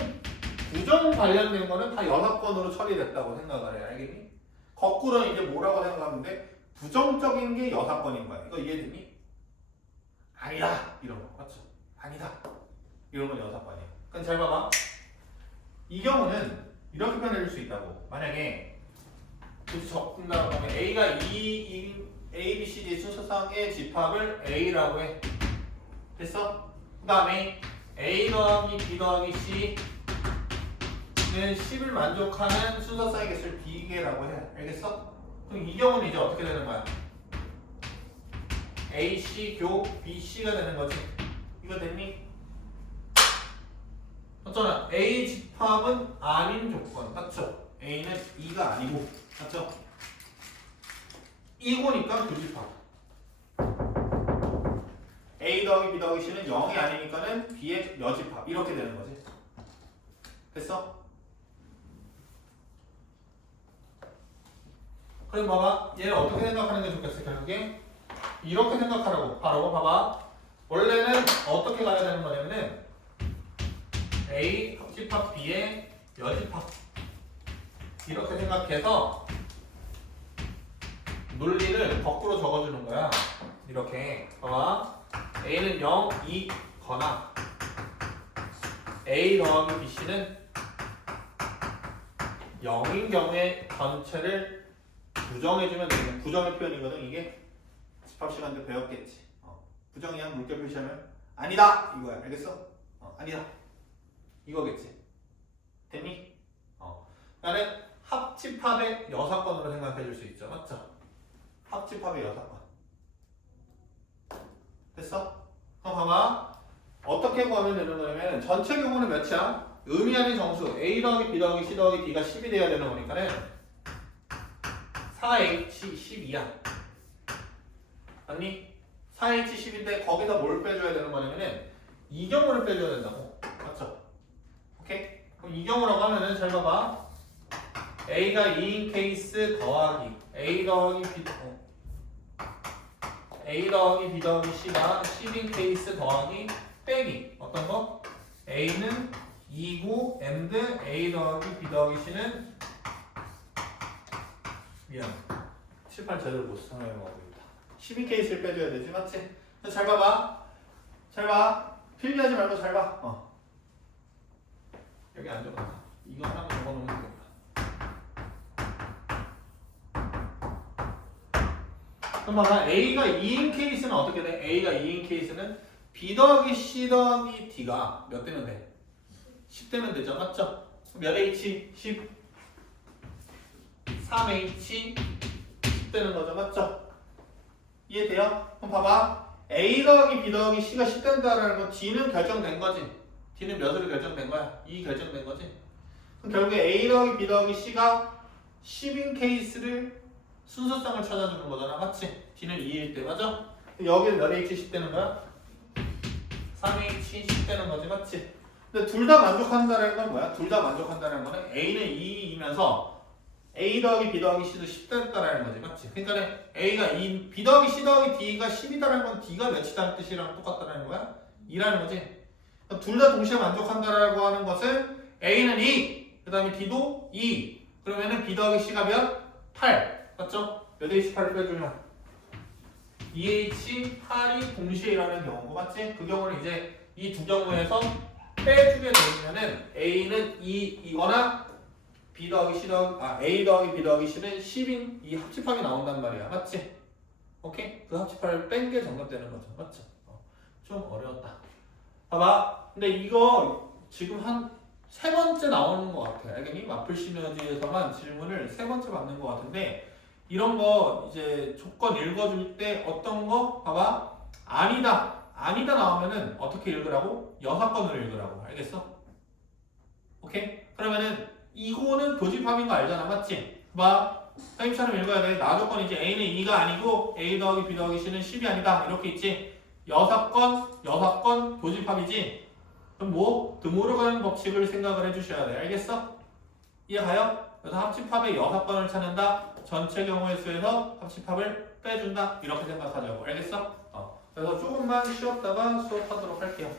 관련된 거는 다 6건으로 처리됐다고 생각을 해 알겠니? 거꾸로는 이제 뭐라고 생각하는데 부정적인 게 6건인 거야 이거 이해됐니? 아니다 이런 거 맞죠? 아니다 이런 건 6건이야 그럼 잘 봐봐 이 경우는 이렇게 표현해줄 수 있다고. 만약에 적는다고 하면 A가 A, B, C, D 순서상의 집합을 A라고 해. 됐어? 그 다음에 A 더하기 B 더하기 C는 10을 만족하는 순서상의 개수를 B개라고 해. 알겠어? 그럼 이 경우는 이제 어떻게 되는 거야? A, C, 교, B, C가 되는 거지. 이거 됐니? 맞잖아. A 집합은 아닌 조건. 맞죠? A는 2가 아니고. 맞죠? 이거니까 그 집합. A 더하기 B 더하기 C는 0이 아니니까는 B의 여집합. 이렇게 되는 거지. 됐어? 그럼 봐봐. 얘를 어떻게 생각하는 게 좋겠어, 결국에? 이렇게 생각하라고. 바로 봐봐. 원래는 어떻게 가야 되는 거냐면은 A 합집합 B의 여집합 이렇게 생각해서 논리를 거꾸로 적어주는 거야. 이렇게 봐봐. A는 0, 2거나 A 더하기 BC는 0인 경우에 전체를 부정해주면 되는 부정의 표현이거든. 이게 집합 시간 때 배웠겠지. 부정이야 물결 표시하면 아니다 이거야. 알겠어? 아니다 이거겠지. 됐니? 나는 합집합의 6건으로 생각해 줄 수 있죠. 맞죠? 합집합의 6건. 됐어? 그럼 봐봐. 어떻게 구하면 되는 거냐면 전체 경우는 몇이야? 의미하는 정수 A 더하기 B 더하기 C 더하기 D가 10이 돼야 되는 거니까는 4H 12야. 아니 4H 10인데 거기다 뭘 빼줘야 되는 거냐면은 이 경우를 빼줘야 된다고. 맞죠? 오케이? 그럼 이 경우라고 하면은 잘 봐봐. A가 2인 케이스 더하기 A 더하기 B 더하기 C가 10인 케이스 더하기 빼기 어떤 거? A는 2고 and A 더하기 B 더하기 C는 미안 7, 8 제대로 못 설명하고 있다. 10인 케이스를 빼줘야 되지 맞지? 잘 봐봐. 잘 봐. 필기하지 말고 잘 봐. 여기 안 적었다. 이거 하나 적어놓으면 되겠다. 그럼 봐봐. A가 2인 케이스는 어떻게 돼? A가 2인 케이스는 B 더하기 C 더하기 D가 몇 되면 돼? 10 되면 되죠. 맞죠? 몇 H? 10 3H 10 되는 거죠. 맞죠? 이해돼요? 그럼 봐봐. A 더하기 B 더하기 C가 10 된다라는 건 D는 결정된 거지. D는 몇으로 결정된 거야? 2 결정된 거지. 그럼 결국에 A 더하기 B 더하기 C가 10인 케이스를 순서상을 찾아주는 거잖아. 맞지? D는 2일 때 맞아? 여기는 몇 H 10 되는 거야? 3H 10 되는 거지. 맞지? 근데 둘 다 만족한다는 건 뭐야? 둘 다 만족한다는 거는 A는 2이면서 A 더하기 B 더하기 C도 10 됐다라는 거지. 맞지? 그러니까 A가 2, B 더하기 C 더하기 D가 10이다라는 건 D가 몇이다는 뜻이랑 똑같다는 거야? 2라는 거지. 둘 다 동시에 만족한다라고 하는 것은 A는 2, 그 다음에 D도 2. 그러면은 B 더하기 C가 몇? 8. 맞죠? 몇 H8을 빼주면 2H8이 동시에 일어나는 경우고 맞지? 그 경우는 이제 이 두 경우에서 빼주게 되면은 A는 2이거나 B 더하기 C 더하기 A 더하기 B 더하기 C는 10인 이 합집합이 나온단 말이야. 맞지? 오케이? 그 합집합을 뺀 게 정답되는 거죠. 맞죠? 좀 어려웠다. 봐봐. 근데 이거 지금 한 세 번째 나오는 것 같아. 알겠니? 마플 시너지에서만 질문을 세 번째 받는 것 같은데 이런 거 이제 조건 읽어줄 때 어떤 거 봐봐. 아니다 나오면은 어떻게 읽으라고? 6건으로 읽으라고. 알겠어? 오케이? 그러면은 이거는 교집합인 거 알잖아, 맞지? 봐, 선생님처럼 읽어야 돼. 나조건이지. A는 2가 아니고 A 더하기 B 더하기 C는 10이 아니다. 이렇게 있지. 6건 교집합이지. 그럼 뭐? 드물어 가는 법칙을 생각을 해주셔야 돼. 알겠어? 이해가요? 그래서 합집합의 6건을 찾는다. 전체 경우의 수에서 합집합을 빼준다. 이렇게 생각하자고. 알겠어? 그래서 조금만 쉬었다가 수업하도록 할게요.